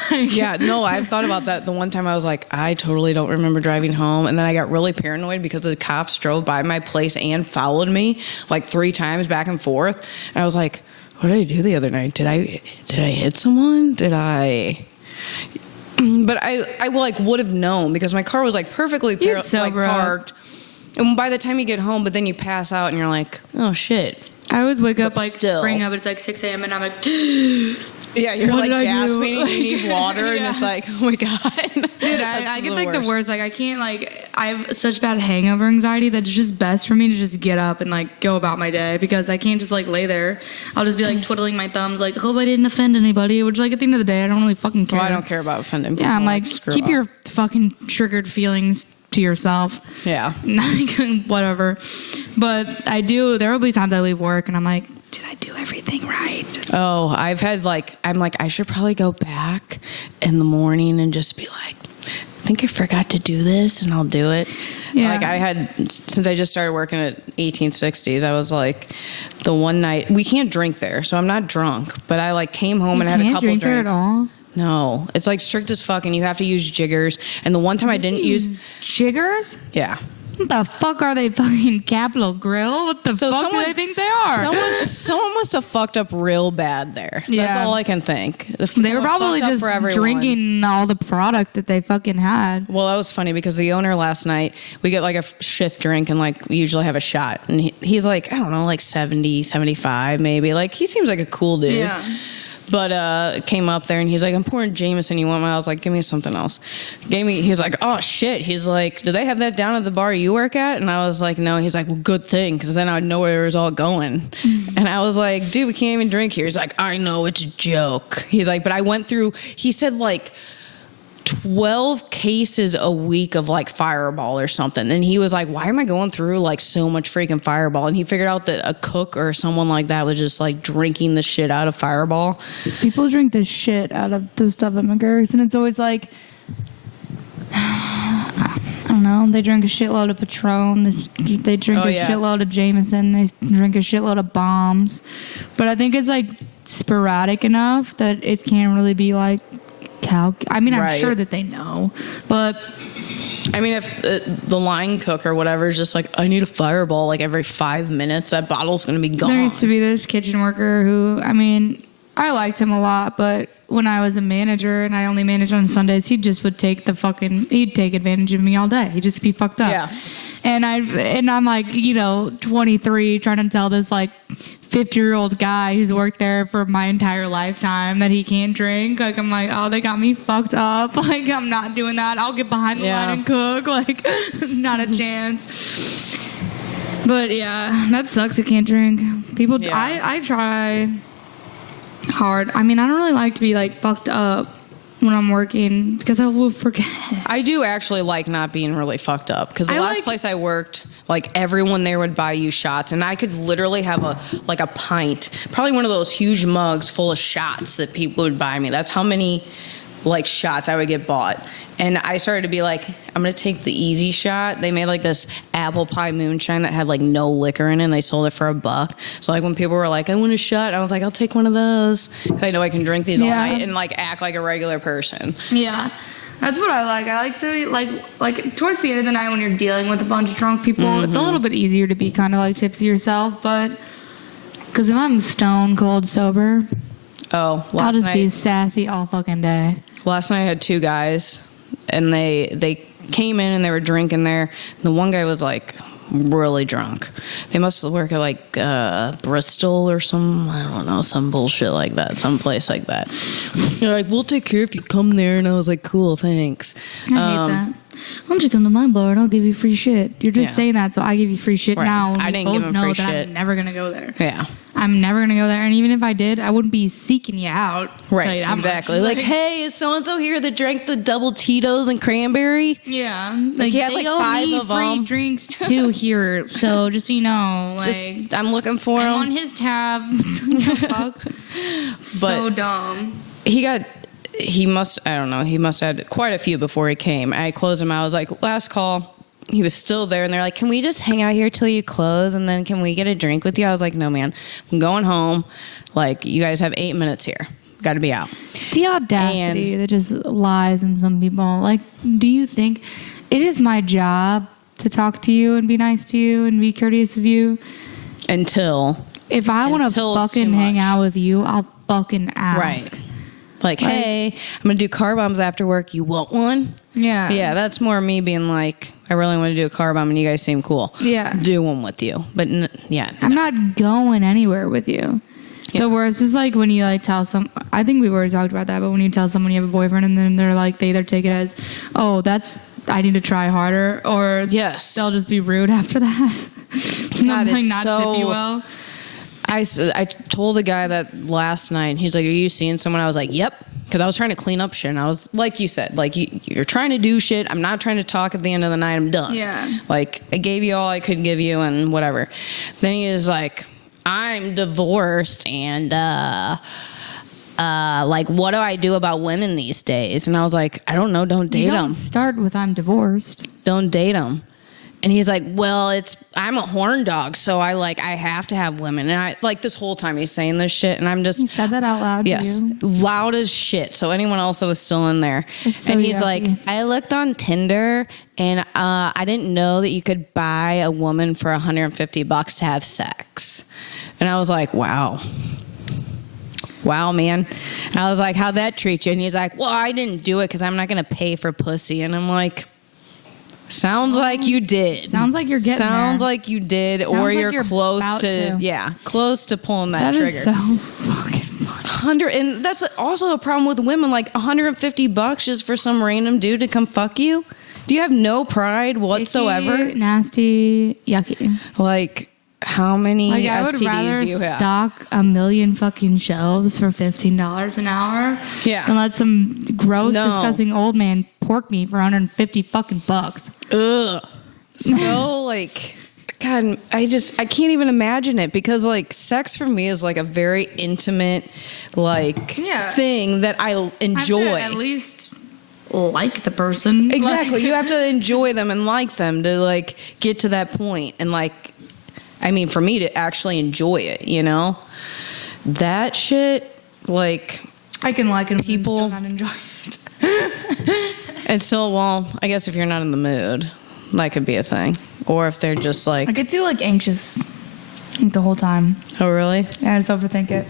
Like, Yeah, no, I've thought about that. The one time I was like, I totally don't remember driving home. And then I got really paranoid because the cops drove by my place and followed me like 3 times back and forth. And I was like, what did I do the other night? Did I hit someone? Did I... But I like would have known because my car was like perfectly You're sober. parked. And by the time you get home, but then you pass out and you're like, oh shit. I always wake up But like still. spring up. It's like 6 a.m. and I'm like, Yeah, you're What like did I do? gasping and you need water and Yeah. it's like, oh my God. dude, I get like the worst. Like I can't like I have such bad hangover anxiety that it's just best for me to just get up and like go about my day because I can't just like lay there. I'll just be like twiddling my thumbs, like hope I didn't offend anybody. Which like at the end of the day, I don't really fucking care. Well, I don't care about offending people. Yeah, I'm like screw keep off. your fucking triggered feelings to yourself. Yeah. Like, whatever. But I do. There will be times I leave work and I'm like, did I do everything right? Oh, I've had like, I'm like, I should probably go back in the morning and just be like, I think I forgot to do this and I'll do it. Yeah. Like I had, since I just started working at 1860s, I was like, the one night, we can't drink there, so I'm not drunk, but I like came home and had a Can't couple drink there drinks. at all. No, it's like strict as fuck and you have to use jiggers. And the one time I didn't use, Jiggers? yeah. What the fuck are they, fucking Capitol Grill? What the So fuck someone- do they think they are? Someone must have fucked up real bad there. That's Yeah. all I can think. They were Someone probably fucked up just for everyone. drinking all the product that they fucking had. Well, that was funny because the owner last night, we get like a shift drink and like we usually have a shot. And he's like, I don't know, like 70, 75 maybe. Like he seems like a cool dude. But came up there and he's like, I'm pouring Jameson. You want one? I was like, give me something else. He's like, oh shit. He's like, do they have that down at the bar you work at? And I was like, no. He's like, well, good thing, because then I'd know where it was all going. And I was like, dude, we can't even drink here. He's like, I know, it's a joke. He's like, but I went through, he said like 12 cases a week of like Fireball or something. And he was like, why am I going through like so much freaking Fireball? And he figured out that a cook or someone like that was just like drinking the shit out of Fireball. People drink the shit out of the stuff at McGurk's, and it's always like, I don't know, they drink a shitload of Patron, they drink Oh, a yeah. shitload of Jameson, they drink a shitload of bombs. But I think it's like sporadic enough that it can't really be like I mean, I'm Right. sure that they know, but I mean, if the line cook or whatever is just like, I need a Fireball like every 5 minutes, that bottle's going to be gone. there used to be this kitchen worker who, I mean, I liked him a lot, but when I was a manager and I only managed on Sundays, he just would he'd take advantage of me all day. He'd just be fucked up. Yeah. And I'm like, 23, trying to tell this like 50-year-old guy who's worked there for my entire lifetime that he can't drink. Like, I'm like, oh, they got me fucked up. Like, I'm not doing that. I'll get behind the Yeah. line and cook. Like, not a chance. But yeah, that sucks. Who can't drink. People, Yeah. I try hard. I mean, I don't really like to be like fucked up when I'm working because I will forget. I do actually like not being really fucked up because the I last like- place I worked, like everyone there would buy you shots, and I could literally have a pint, probably one of those huge mugs full of shots that people would buy me. That's how many like shots I would get bought. And I started to be like, I'm gonna take the easy shot. They made like this apple pie moonshine that had like no liquor in it, and they sold it for $1. So like when people were like, I want a shot, I was like, I'll take one of those because I know I can drink these all Yeah. night and like act like a regular person. Yeah. That's what I like. I like to like towards the end of the night when you're dealing with a bunch of drunk people, it's a little bit easier to be kind of like tipsy yourself. But because if I'm stone cold sober, Oh, I'll just be sassy all fucking day. Last night I had two guys, and they came in and they were drinking there. The one guy was like really drunk. They must work at like Bristol or some, I don't know, some bullshit like that, some place like that. They're like, we'll take care if you come there. And I was like, cool, thanks. I hate that. Why don't you come to my bar and I'll give you free shit? You're just Yeah. saying that so I give you free shit Right. now. And I we didn't both give him know free that shit. I'm never gonna go there. Yeah. I'm never gonna go there, and even if I did, I wouldn't be seeking you out. I'll tell Right, you that much. exactly. Like, hey, is so-and-so here that drank the double Tito's and cranberry? yeah, like he had, they like, owe 5 me of free them. drinks too here. So just so you know, like Just, I'm looking for I'm him. on his tab. Fuck. So dumb. He must have had quite a few before he came. I closed him out. I was like, last call. He was still there, and they're like, can we just hang out here till you close, and then can we get a drink with you? I was like, no, man. I'm going home. Like, you guys have 8 minutes here. Got to be out. The audacity that just lies in some people. Like, do you think it is my job to talk to you and be nice to you and be courteous of you? Until If I want to Until it's fucking too hang much. out with you, I'll fucking ask. Right. Like, hey, I'm going to do car bombs after work. You want one? Yeah. Yeah, that's more me being like, I really want to do a car bomb and you guys seem cool. Yeah. Do one with you. But yeah. I'm not going anywhere with you. Yeah. The worst is like when you like tell some. I think we already talked about that, but when you tell someone you have a boyfriend and then they're like, they either take it as, oh, I need to try harder, or Yes. they'll just be rude after that. God, Like it's not so- tip you well. I told a guy that last night. He's like, are you seeing someone? I was like, yep. Because I was trying to clean up shit. And I was, like you said, like, you're trying to do shit. I'm not trying to talk at the end of the night. I'm done. Yeah. Like, I gave you all I could give you and whatever. Then he is like, I'm divorced and, like, what do I do about women these days? And I was like, I don't know. Don't date You don't them. start with I'm divorced. Don't date them. And he's like, well, I'm a horn dog, so I have to have women. And I like this whole time he's saying this shit, and I'm just You said that out loud. yes, To you. loud as shit. So anyone else that was still in there, It's so and he's yucky. like, I looked on Tinder, and I didn't know that you could buy a woman for $150 to have sex. And I was like, wow, man. And I was like, how'd that treat you? And he's like, well, I didn't do it because I'm not gonna pay for pussy. And I'm like, sounds like you did. Sounds like you're getting Sounds there. like you did, Sounds or like you're you're close about to. yeah, close to pulling that That trigger. is so fucking funny. 100, and that's also a problem with women. Like $150 just for some random dude to come fuck you. Do you have no pride whatsoever? Icky, nasty, yucky. Like, how many Like I would STDs rather do you have? stock a million fucking shelves for $15 an hour, Yeah. and let some gross, No. disgusting old man pork me for 150 fucking bucks. Ugh. So like, God, I can't even imagine it because like sex for me is like a very intimate, like Yeah. thing that I enjoy. At least like the person. Exactly. Like- You have to enjoy them and like them to like get to that point. And like, I mean, for me to actually enjoy it, you know, that shit, like, I can like it, People- people not enjoy it. and still, well, I guess if you're not in the mood, that could be a thing. Or if they're just I like, get too like anxious like, the whole time. oh, really? Yeah, I just overthink it.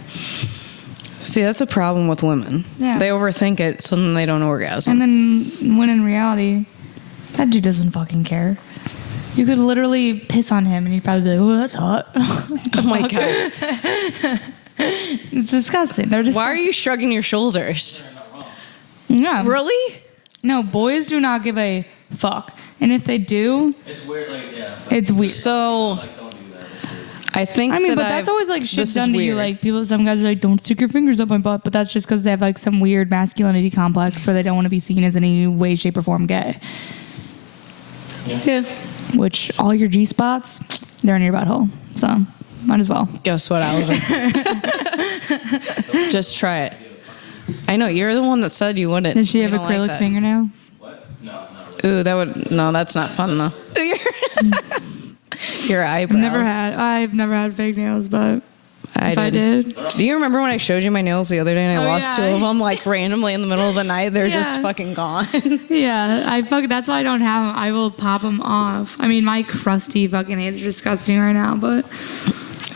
See, that's a problem with women. Yeah. They overthink it, so then they don't orgasm. And then when in reality, that dude doesn't fucking care. You could literally piss on him and he'd probably be like, oh, that's hot. Oh my God. It's disgusting. They're just Why are you shrugging your shoulders? Yeah. Really? No, boys do not give a fuck. And if they do, It's weird, like, yeah. it's weird. So, Like, don't do that. It's weird. I think I mean, that but that's always like shit this is done to you. weird. Like people, some guys are like, "Don't stick your fingers up my butt," but that's just because they have like some weird masculinity complex where they don't want to be seen as any way, shape, or form gay. Yeah. Which all your G spots, they're in your butthole, so might as well. Guess what, Alvin? Just try it. I know, you're the one that said you wouldn't. Does she You have don't like acrylic that. fingernails? What? No, not really. Ooh, no, that's not fun though. Your eyebrows. I've never had fake nails, but if I did, Do you remember when I showed you my nails the other day and I Oh, lost yeah. 2 of them like randomly in the middle of the night? They're just Yeah. fucking gone. yeah, that's why I don't have them. I will pop them off. I mean, my crusty fucking hands are disgusting right now, but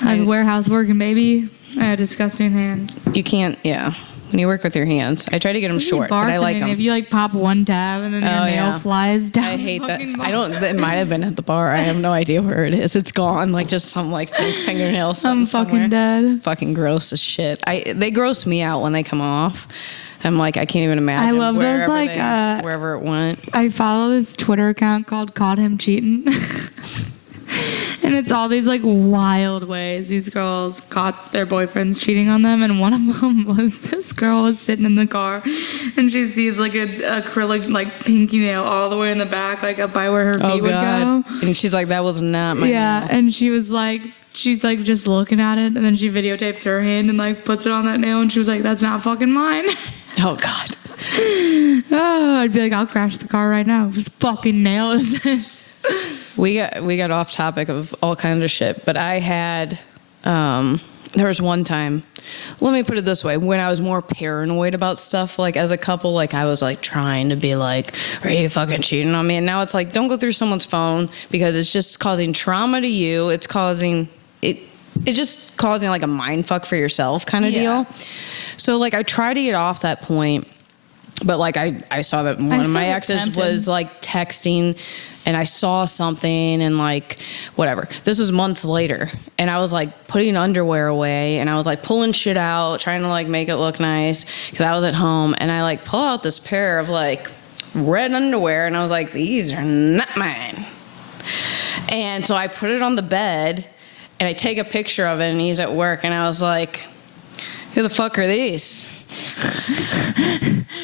I was warehouse working, baby. I had disgusting hands. You can't, yeah. When you work with your hands, I try to get them short, but I like Bartending, them. If you like pop one tab and then your Oh, nail yeah. flies down. I hate the that. fucking I bar. don't. It might have been at the bar. I have no idea where it is. It's gone. Like just some like pink fingernail. I'm fucking dead. Fucking gross as shit. They gross me out when they come off. I'm like I can't even imagine. I love those, wherever like, wherever it went. I follow this Twitter account called Caught Him Cheating. And it's all these like wild ways these girls caught their boyfriends cheating on them. And one of them was this girl was sitting in the car and she sees like an acrylic like pinky nail all the way in the back, like up by where her feet Oh would god. go. And she's like, that was not my. Yeah, nail. and she's like just looking at it, and then she videotapes her hand and like puts it on that nail, and she was like, "That's not fucking mine." Oh god. Oh, I'd be like, "I'll crash the car right now. Whose fucking nail is this?" We got off topic of all kinds of shit, but I had there was one time, let me put it this way, when I was more paranoid about stuff, like as a couple, like I was like trying to be like, are you fucking cheating on me? And now it's like, don't go through someone's phone because it's just causing trauma to you. It's just causing like a mind fuck for yourself kind of Yeah. deal. So So, like, I tried to get off that point, but, like, I saw that one of still my get exes tempted. was, like, texting, and I saw something, and, like, whatever. This was months later, and I was, like, putting underwear away, and I was, like, pulling shit out, trying to, like, make it look nice, because I was at home, and I, like, pull out this pair of, like, red underwear, and I was like, these are not mine. And so I put it on the bed, and I take a picture of it, and he's at work, and I was like, who the fuck are these?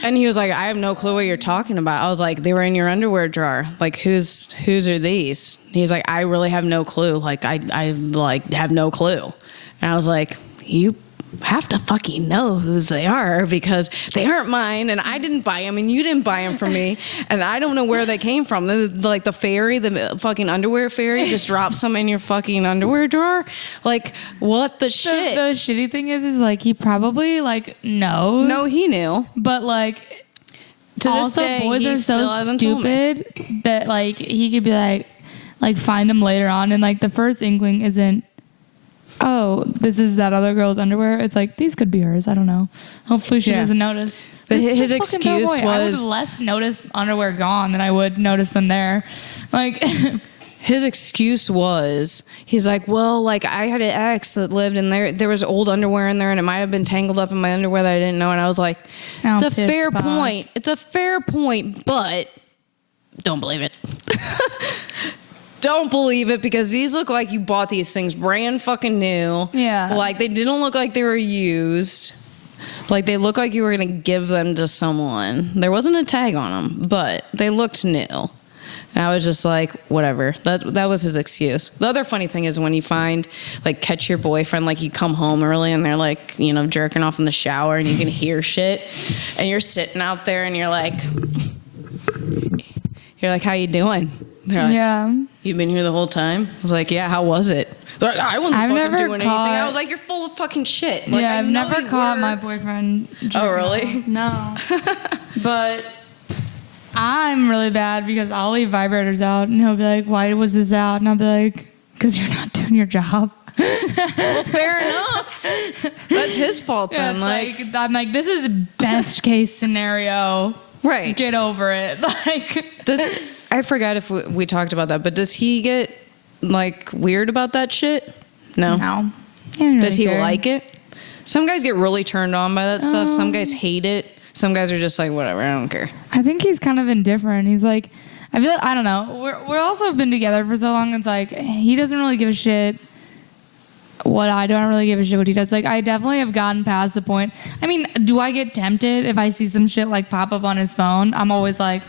And he was like, I have no clue what you're talking about. I was like, they were in your underwear drawer. Like, whose are these? He's like, I really have no clue. Like, I like have no clue. And I was like, you have to fucking know whose they are, because they aren't mine, and I didn't buy them, and you didn't buy them from me, and I don't know where they came from. Like the fairy, the fucking underwear fairy, just dropped some in your fucking underwear drawer. Like, what the shit? The shitty thing is like he probably like knows. No, he knew. But like, To this also day, boys he are still so hasn't told me. stupid that like he could be like find them later on, and like the first inkling isn't, oh, this is that other girl's underwear. It's like, these could be hers. I don't know. Hopefully she doesn't notice. But This his is fucking dumb excuse boy. I would was- less notice underwear gone than I would notice them there. Like, His excuse was, he's like, well, like, I had an ex that lived in there. There was old underwear in there, and it might have been tangled up in my underwear that I didn't know. And I was like, Oh, it's a piss fair posh. point. It's a fair point, but don't believe it. Don't believe it, because these look like you bought these things brand fucking new. Yeah. Like, they didn't look like they were used. Like, they look like you were going to give them to someone. There wasn't a tag on them, but they looked new. And I was just like, whatever. That was his excuse. The other funny thing is when you find, like, catch your boyfriend, like, you come home early and they're, like, you know, jerking off in the shower, and you can hear shit. And you're sitting out there and you're like, how you doing? They're like, yeah. you've been here the whole time? I was like, yeah, how was it? They're like, I wasn't I've fucking never doing anything. I caught- was like, you're full of fucking shit. Like, Yeah, I I've know never you caught were. my boyfriend. Oh, really? jerking off. No. But I'm really bad because I'll leave vibrators out, and he'll be like, why was this out? And I'll be like, because you're not doing your job. Well, fair enough. That's his fault Yeah, then. it's Like, I'm like, this is best case scenario. right. Get over it. Like, I forgot if we talked about that, but does he get, like, weird about that shit? No. no. He Does he like it? Some guys get really turned on by that stuff. Some guys hate it. Some guys are just like, whatever, I don't care. I think he's kind of indifferent. He's like, I feel like, I don't know. We're also been together for so long. It's like he doesn't really give a shit what I don't really give a shit what he does. Like, I definitely have gotten past the point. I mean, do I get tempted if I see some shit like pop up on his phone? I'm always like,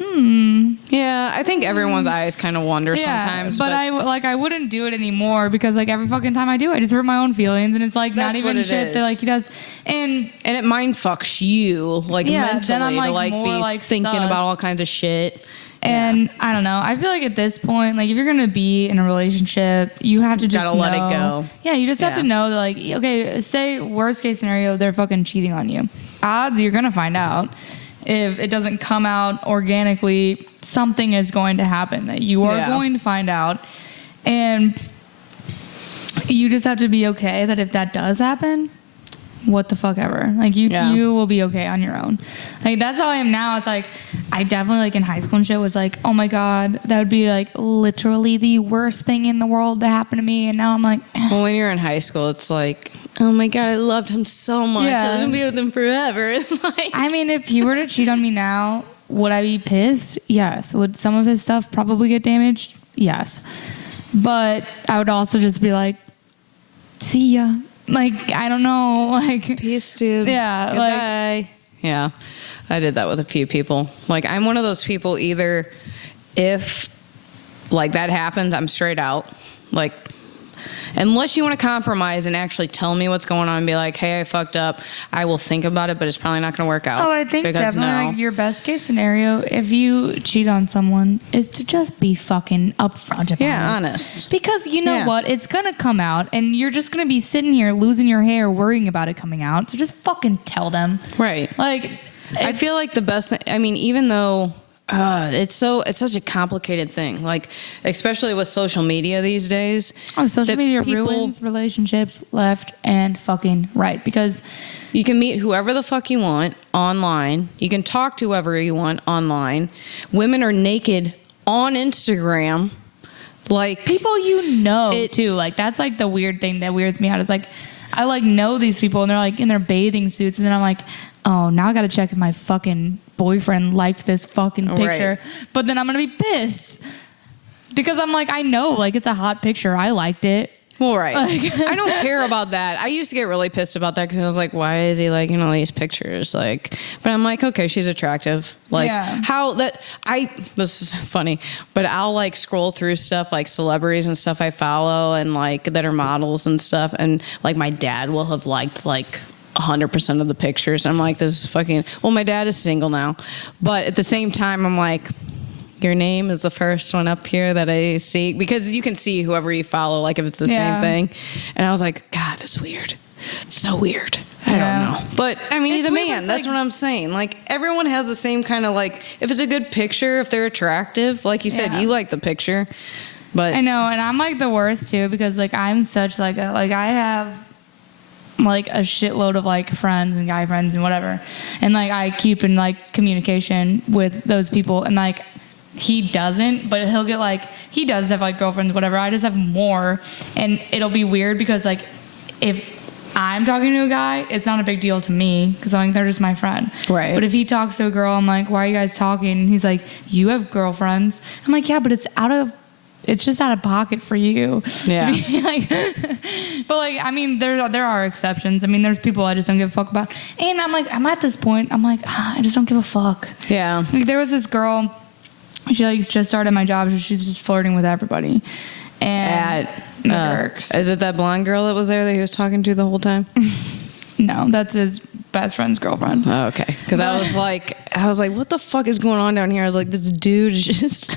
Yeah, I think everyone's eyes kind of wander sometimes. But I wouldn't do it anymore because like every fucking time I do, I just hurt my own feelings, and it's like not That's even what it shit is. that like he does. And it mind fucks you, like, Yeah, mentally, then I'm, like, to, like, more, be like, thinking sus. about all kinds of shit. And I don't know. I feel like at this point, like if you're gonna be in a relationship, you have to just Gotta let it know- go. Yeah, you just have Yeah. to know that, like, okay, say worst case scenario, they're fucking cheating on you. Odds you're gonna find out. If it doesn't come out organically, something is going to happen that you are Yeah. going to find out, and you just have to be okay that if that does happen, what the fuck ever. Like you will be okay on your own. Like that's how I am now. It's like I definitely like in high school and shit was like, oh my god, that would be like literally the worst thing in the world to happen to me. And now I'm like, Well, when you're in high school, it's like, oh my god, I loved him so much. Yeah. I was gonna be with him forever. Like, I mean, if he were to cheat on me now, would I be pissed? Yes. Would some of his stuff probably get damaged? Yes. But I would also just be like, see ya. Like, I don't know. Like, peace, dude. Yeah, Goodbye. Yeah, I did that with a few people. Like, I'm one of those people. Either if like that happens, I'm straight out. Like, unless you want to compromise and actually tell me what's going on and be like, hey, I fucked up, I will think about it, but it's probably not going to work out. oh, I think because definitely like your best case scenario, if you cheat on someone, is to just be fucking upfront about it. Yeah, honest. Because you know Yeah. what? It's going to come out, and you're just going to be sitting here losing your hair worrying about it coming out. So just fucking tell them. Right. Like, I feel like the best thing, I mean, even though it's such a complicated thing. Like, especially with social media these days. Oh, social that media people- ruins relationships left and fucking right, because You can meet whoever the fuck you want online. You can talk to whoever you want online. Women are naked on Instagram. Like, people too. Like, that's like the weird thing that weirds me out. It's like, I like know these people and they're like in their bathing suits, and then I'm like, oh, now I gotta check if my fucking boyfriend liked this fucking picture. Right. But then I'm gonna be pissed because I'm like, I know, like, it's a hot picture. I liked it. well, right. Like- I don't care about that. I used to get really pissed about that because I was like, why is he liking all these pictures? Like, but I'm like, okay, she's attractive. Like, Yeah. this is funny, but I'll like scroll through stuff like celebrities and stuff I follow and like that are models and stuff. And like my dad will have liked like 100% of the pictures. I'm like, this is fucking, well, my dad is single now, but at the same time, I'm like, your name is the first one up here that I see, because you can see whoever you follow, like if it's the Yeah. same thing. And I was like, God, that's weird. It's so weird. I Yeah. don't know. But I mean, It's he's a weird, man. it's That's like- what I'm saying. Like, everyone has the same kind of like, if it's a good picture, if they're attractive, like you said, Yeah. you like the picture. But I know, and I'm like the worst too, because like I'm such like I have like a shitload of like friends and guy friends and whatever, and like I keep in like communication with those people, and like he doesn't, but he'll get like, he does have like girlfriends, whatever. I just have more, and it'll be weird because like if I'm talking to a guy, it's not a big deal to me because I'm like, they're just my friend. Right. But if he talks to a girl, I'm like, why are you guys talking? And he's like, you have girlfriends. I'm like, yeah, but it's just out of pocket for you. Yeah. To be like, but like, I mean, there are exceptions. I mean, there's people I just don't give a fuck about. And I'm like, I'm at this point, I'm like, I just don't give a fuck. yeah. Like, there was this girl, she like just started my job, so she's just flirting with everybody. And it works. Is it that blonde girl that was there that he was talking to the whole time? No, that's his best friend's girlfriend. Oh, okay. Because I was like, what the fuck is going on down here? I was like, this dude is just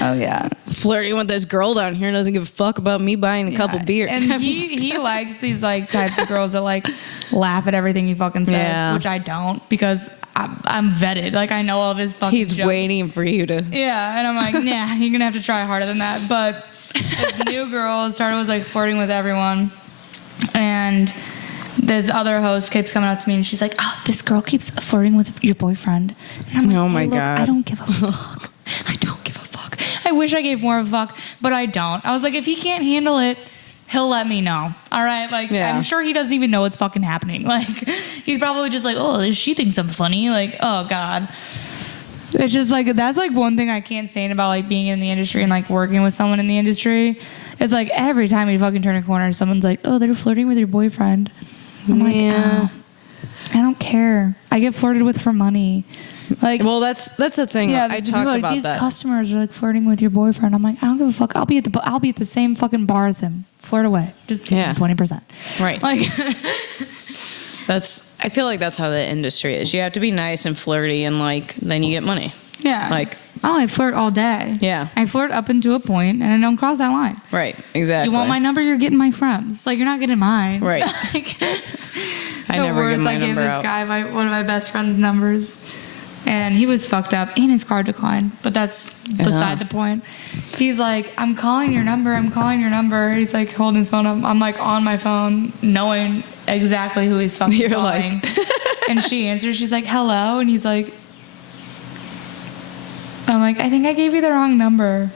Oh yeah. flirting with this girl down here and doesn't give a fuck about me buying a couple beers. And he likes these like types of girls that like laugh at everything he fucking says, Yeah. which I don't, because I'm vetted. Like, I know all of his fucking He's jokes. waiting for you to. Yeah, and I'm like, nah, you're gonna have to try harder than that. But this new girl was like flirting with everyone, and this other host keeps coming up to me and she's like, oh, this girl keeps flirting with your boyfriend. And I'm like, Oh my hey, look, God. I don't give a fuck. I don't give a fuck. I wish I gave more of a fuck, but I don't. I was like, if he can't handle it, he'll let me know. All right? Like, Yeah. I'm sure he doesn't even know what's fucking happening. Like, he's probably just like, oh, she thinks I'm funny. Like, oh, God. It's just like, that's like one thing I can't stand about like being in the industry and like working with someone in the industry. It's like every time you fucking turn a corner, someone's like, oh, they're flirting with your boyfriend. I'm like, Yeah. oh, I don't care. I get flirted with for money. Like, Well, that's the thing. yeah, I people talked are like, about these that. customers are like flirting with your boyfriend. I'm like, I don't give a fuck. I'll be at the same fucking bar as him. Flirt away. Just give Yeah. him 20%. Right. Like, I feel like that's how the industry is. You have to be nice and flirty, and like then you get money. yeah. Like- oh, I flirt all day. Yeah. I flirt up into a point and I don't cross that line. Right. Exactly. You want my number? You're getting my friends. Like, you're not getting mine. Right. Like, I the never worst, give my I gave number this out. guy one of my best friend's numbers, and he was fucked up, and his card declined. But that's beside the point. He's like, I'm calling your number. He's like holding his phone up. I'm like on my phone, knowing exactly who he's fucking You're calling. And she answers. She's like, hello, and he's like, I'm like, I think I gave you the wrong number.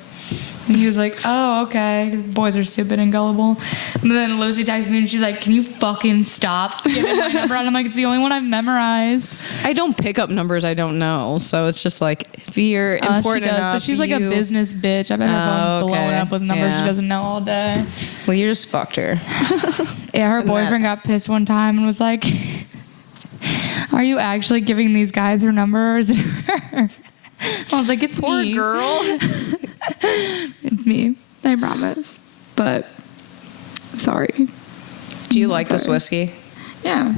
And he was like, oh, okay. 'Cause boys are stupid and gullible. And then Lucy texts me and she's like, can you fucking stop giving my number? And I'm like, it's the only one I've memorized. I don't pick up numbers I don't know, so it's just like if you're important she does, enough. but she's like a business bitch. I've had her phone blowing okay. up with numbers Yeah. she doesn't know all day. Well, you just fucked her. Yeah, her boyfriend got pissed one time and was like, are you actually giving these guys her number, or is it her? I was like, it's Poor me. girl. It's me. I promise. But sorry. Do you like this Sorry. whiskey? Yeah.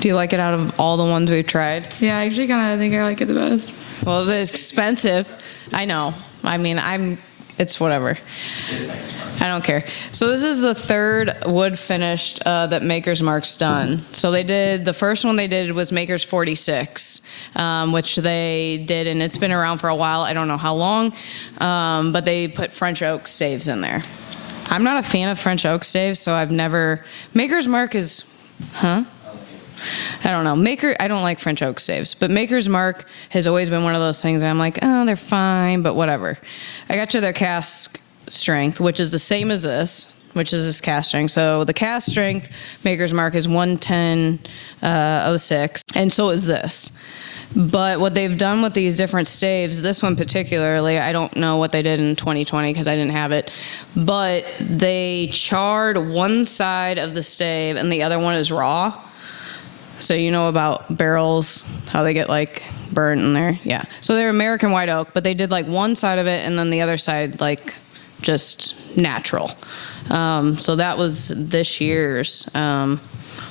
Do you like it out of all the ones we've tried? Yeah, I actually kind of think I like it the best. Well, it's expensive. I know. I mean, I'm It's whatever. I don't care. So this is the third wood finished that Maker's Mark's done. So the first one they did was Maker's 46, which they did, and it's been around for a while. I don't know how long, but they put French oak staves in there. I'm not a fan of French oak staves, so I've never. Maker's Mark is, I don't know. I don't like French oak staves, but Maker's Mark has always been one of those things where I'm like, oh, they're fine, but whatever. I got to their cast strength, which is the same as this, which is this cast strength. So the cast strength Maker's Mark is 110.06, and so is this. But what they've done with these different staves, this one particularly, I don't know what they did in 2020 because I didn't have it, but they charred one side of the stave and the other one is raw. So you know about barrels, how they get like burnt in there? Yeah. So they're American white oak, but they did like one side of it and then the other side like just natural. So that was this year's,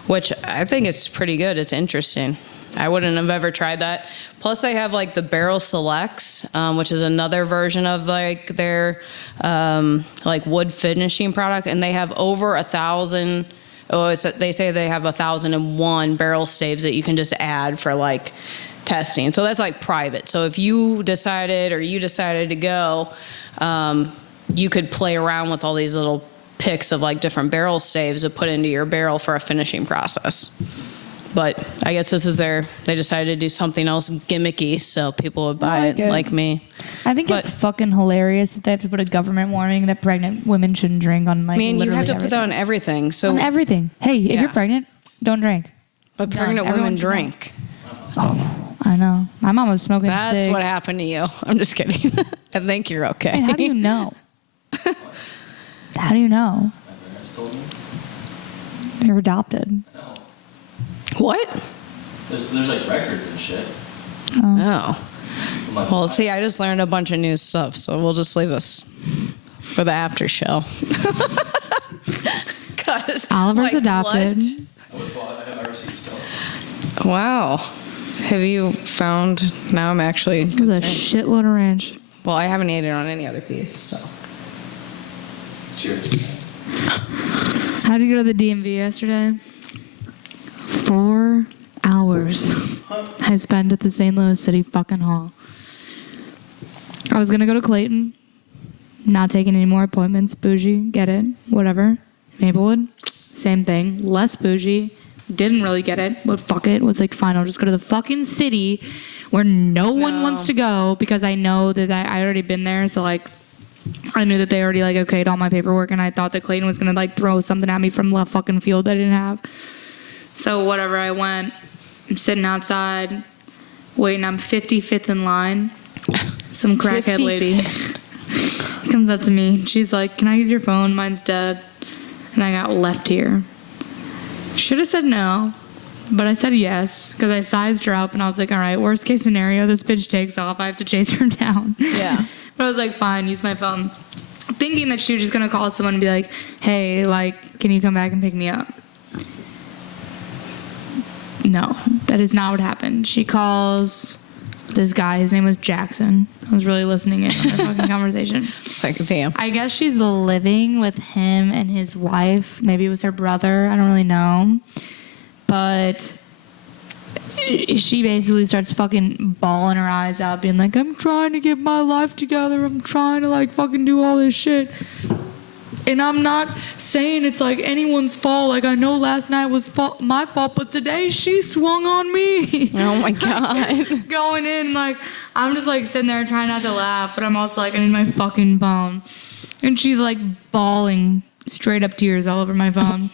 which I think it's pretty good. It's interesting. I wouldn't have ever tried that. Plus, I have like the Barrel Selects, which is another version of like their like wood finishing product, and they have over 1,000. They say they have 1,001 barrel staves that you can just add for like testing. So that's like private. So if you decided to go, you could play around with all these little picks of like different barrel staves to put into your barrel for a finishing process. But I guess they decided to do something else gimmicky so people would buy it like me. I think it's fucking hilarious that they have to put a government warning that pregnant women shouldn't drink on like you have to everything. put that on everything. So on everything. Hey, if you're pregnant, don't drink. But pregnant women drink. Oh, I know. My mom was smoking That's cigs. what happened to you. I'm just kidding. I think you're okay. And how do you know? How do you know? They're adopted. What? There's like records and shit. Oh. Well, see, I just learned a bunch of new stuff, so we'll just leave this for the after show. Oliver's adopted. Wow. Have you found? Now I'm actually. There's a shitload of ranch. Well, I haven't ate it on any other piece, so. Cheers. How'd you go to the DMV yesterday? 4 hours I spent at the St. Louis City fucking hall. I was gonna go to Clayton, not taking any more appointments. Bougie, get it, whatever. Maplewood, same thing, less bougie. Didn't really get it, but fuck it. Was like, fine, I'll just go to the fucking city where no one wants to go because I know that I already been there. So like, I knew that they already like okayed all my paperwork, and I thought that Clayton was gonna like throw something at me from left fucking field that I didn't have. So whatever, I went. I'm sitting outside, waiting. I'm 55th in line. Some crackhead lady comes up to me. She's like, "Can I use your phone? Mine's dead." And I got left here. Should have said no, but I said yes because I sized her up and I was like, all right, worst case scenario, this bitch takes off. I have to chase her down. Yeah. But I was like, fine, use my phone. Thinking that she was just going to call someone and be like, hey, like, can you come back and pick me up? No, that is not what happened. She calls this guy. His name was Jackson. I was really listening in on their fucking conversation. It's like, damn. I guess she's living with him and his wife. Maybe it was her brother. I don't really know. But she basically starts fucking bawling her eyes out, being like, I'm trying to get my life together. I'm trying to like fucking do all this shit. And I'm not saying it's like anyone's fault. Like, I know last night was my fault, but today she swung on me. Oh my God. Going in, like, I'm just like sitting there trying not to laugh, but I'm also like, I need my fucking phone. And she's like bawling, straight up tears all over my phone.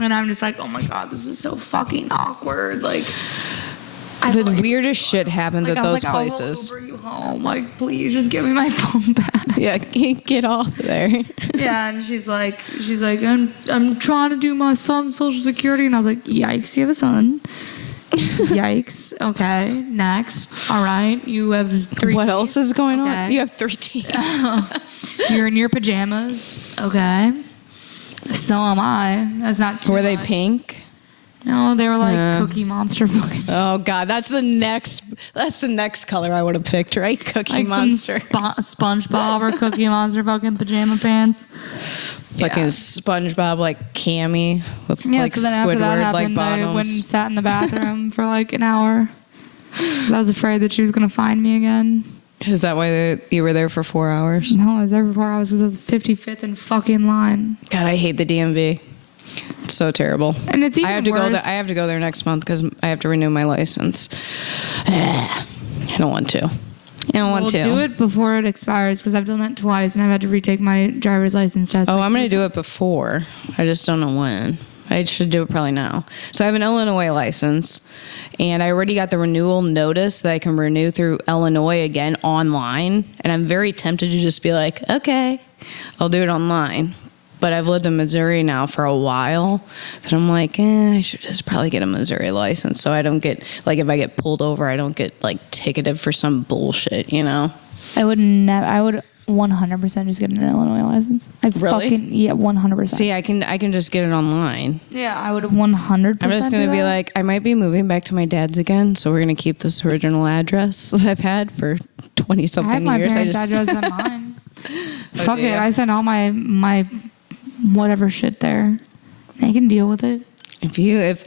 And I'm just like, oh my God, this is so fucking awkward. Like, The weirdest shit happens like, at those I was like, places. I'll Uber you home. Like, please just give me my phone back. Yeah, get off there. Yeah, and she's like, I'm trying to do my son's social security, and I was like, yikes, you have a son. Yikes. Okay, next. All right, you have 3. What else is going on? Okay. You have 3 teeth. You're in your pajamas. Okay. So am I. That's not too Were they much. pink? No, they were like Cookie Monster fucking. Oh God, that's the next color I would have picked, right? Cookie Like Monster. some SpongeBob or Cookie Monster fucking pajama pants. Fucking SpongeBob like cami with Yeah, like so then after that Squidward happened, like I went and bottoms. sat in the bathroom for like an hour. Because I was afraid that she was going to find me again. Is that why you were there for 4 hours? No, I was there for 4 hours because I was 55th in fucking line. God, I hate the DMV. It's so terrible. And it's even I have to worse. go there. I have to go there next month because I have to renew my license. I don't want to. I don't want to. Do it before it expires because I've done that twice and I've had to retake my driver's license test. Oh, I'm going to do it before. I just don't know when. I should do it probably now. So I have an Illinois license, and I already got the renewal notice that I can renew through Illinois again online. And I'm very tempted to just be like, okay, I'll do it online. But I've lived in Missouri now for a while, that I'm like, I should just probably get a Missouri license so I don't get, like, if I get pulled over, I don't get, like, ticketed for some bullshit, you know? I would never. I would 100% just get an Illinois license. Really? 100%. See, I can just get it online. Yeah, I would 100%. I'm just going to be like, I might be moving back to my dad's again, so we're going to keep this original address that I've had for 20-something I have my years. parents' address on mine. Fuck do it. you? I sent all my whatever shit there. They can deal with it. If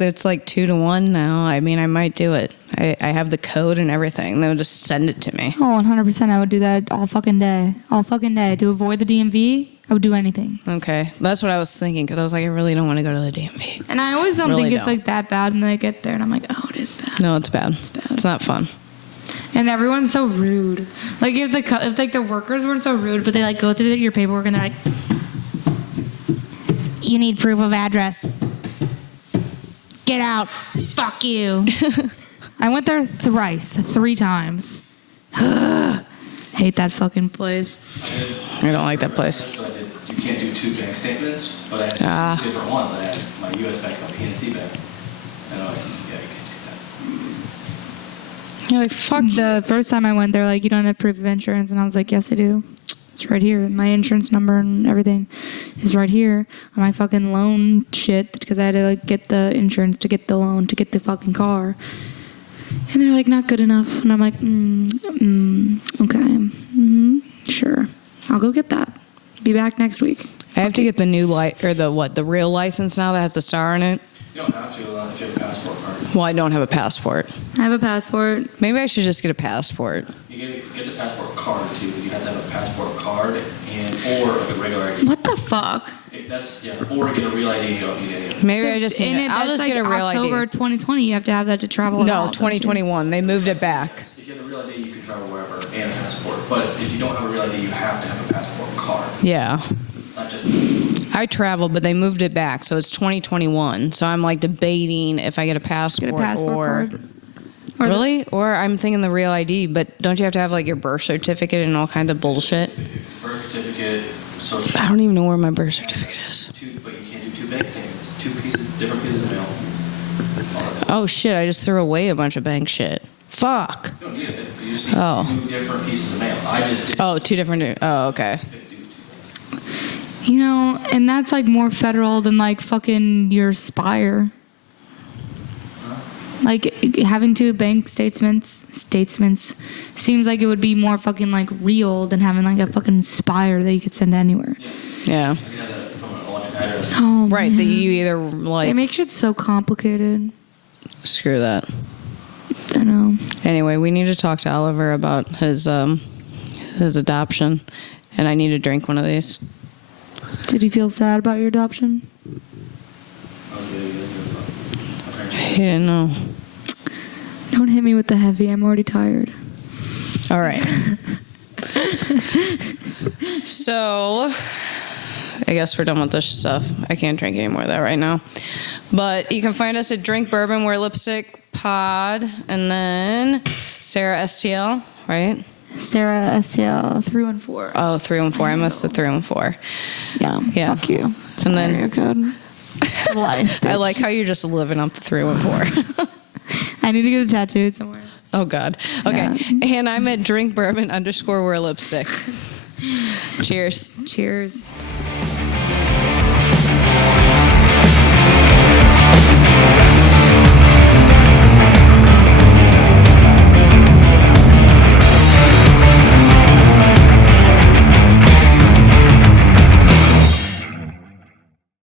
it's like 2 to 1 now, I mean, I might do it. I have the code and everything. They'll just send it to me. Oh, 100%. I would do that all fucking day. All fucking day. To avoid the DMV, I would do anything. Okay. That's what I was thinking, because I was like, I really don't want to go to the DMV. And I always don't Really think it's don't. like that bad, and then I get there and I'm like, oh, it is bad. No, it's bad. It's not fun. And everyone's so rude. Like if the workers weren't so rude, but they like go through your paperwork and they're like, you need proof of address. Get out. Fuck you. I went there 3 times. Hate that fucking place. I don't like that place. But I did. You can't do 2 bank statements, but I had two different ones. I had my U.S. bank and my PNC bank. And I'm like, yeah, you can do that. You're like, fuck. The first time I went, they're like, you don't have proof of insurance. And I was like, yes, I do. It's right here. My insurance number and everything is right here on my fucking loan shit because I had to like get the insurance to get the loan to get the fucking car. And they're like, not good enough. And I'm like, okay. Sure. I'll go get that. Be back next week. I have to get the new the real license now that has the star on it. You don't have to if you have a passport card. Well, I don't have a passport. I have a passport. Maybe I should just get a passport. You get the passport card too, because you have to have a passport card or like a regular ID. What the fuck? Or get a real ID. You don't need any of it. Maybe I just need it. I'll just get a real October ID. 2020, you have to have that to travel. at all, No, don't you? 2021. They moved it back. If you have a real ID, you can travel wherever and a passport. But if you don't have a real ID, you have to have a passport card. Yeah. Not just. I traveled, but they moved it back, so it's 2021. So I'm like debating if I get a passport, Get a passport or card. Or really, or I'm thinking the real ID. But don't you have to have like your birth certificate and all kinds of bullshit? Birth certificate, social. I don't even know where my birth certificate is. But you can't do 2 bank statements. 2 different pieces of mail. All of it. Oh shit! I just threw away a bunch of bank shit. Fuck. You don't need it. You just need Oh. 2 different pieces of mail. I just did. Oh, 2 different. Oh, okay. You know, and that's like more federal than like fucking your Spire. Like having 2 bank statements seems like it would be more fucking like real than having like a fucking Spire that you could send anywhere. Yeah. You can have that from an alternate address. Oh, Right. man. That you either They like make shit so complicated. screw that. I know. Anyway, we need to talk to Oliver about his adoption, and I need to drink one of these. Did you feel sad about your adoption? He didn't know. Don't hit me with the heavy. I'm already tired. All right. So, I guess we're done with this stuff. I can't drink any more of that right now. But you can find us at Drink Bourbon, Wear Lipstick Pod, and then Sarah STL, right? Sarah STL 314. Oh, 314. I missed the 314. Yeah. Fuck you. It's And my then- area code. Life. I like how you're just living up the 314. I need to get it tattooed somewhere. Oh, God. Okay. Yeah. And I'm at Drink Bourbon _ Wear Lipstick. Cheers. Cheers.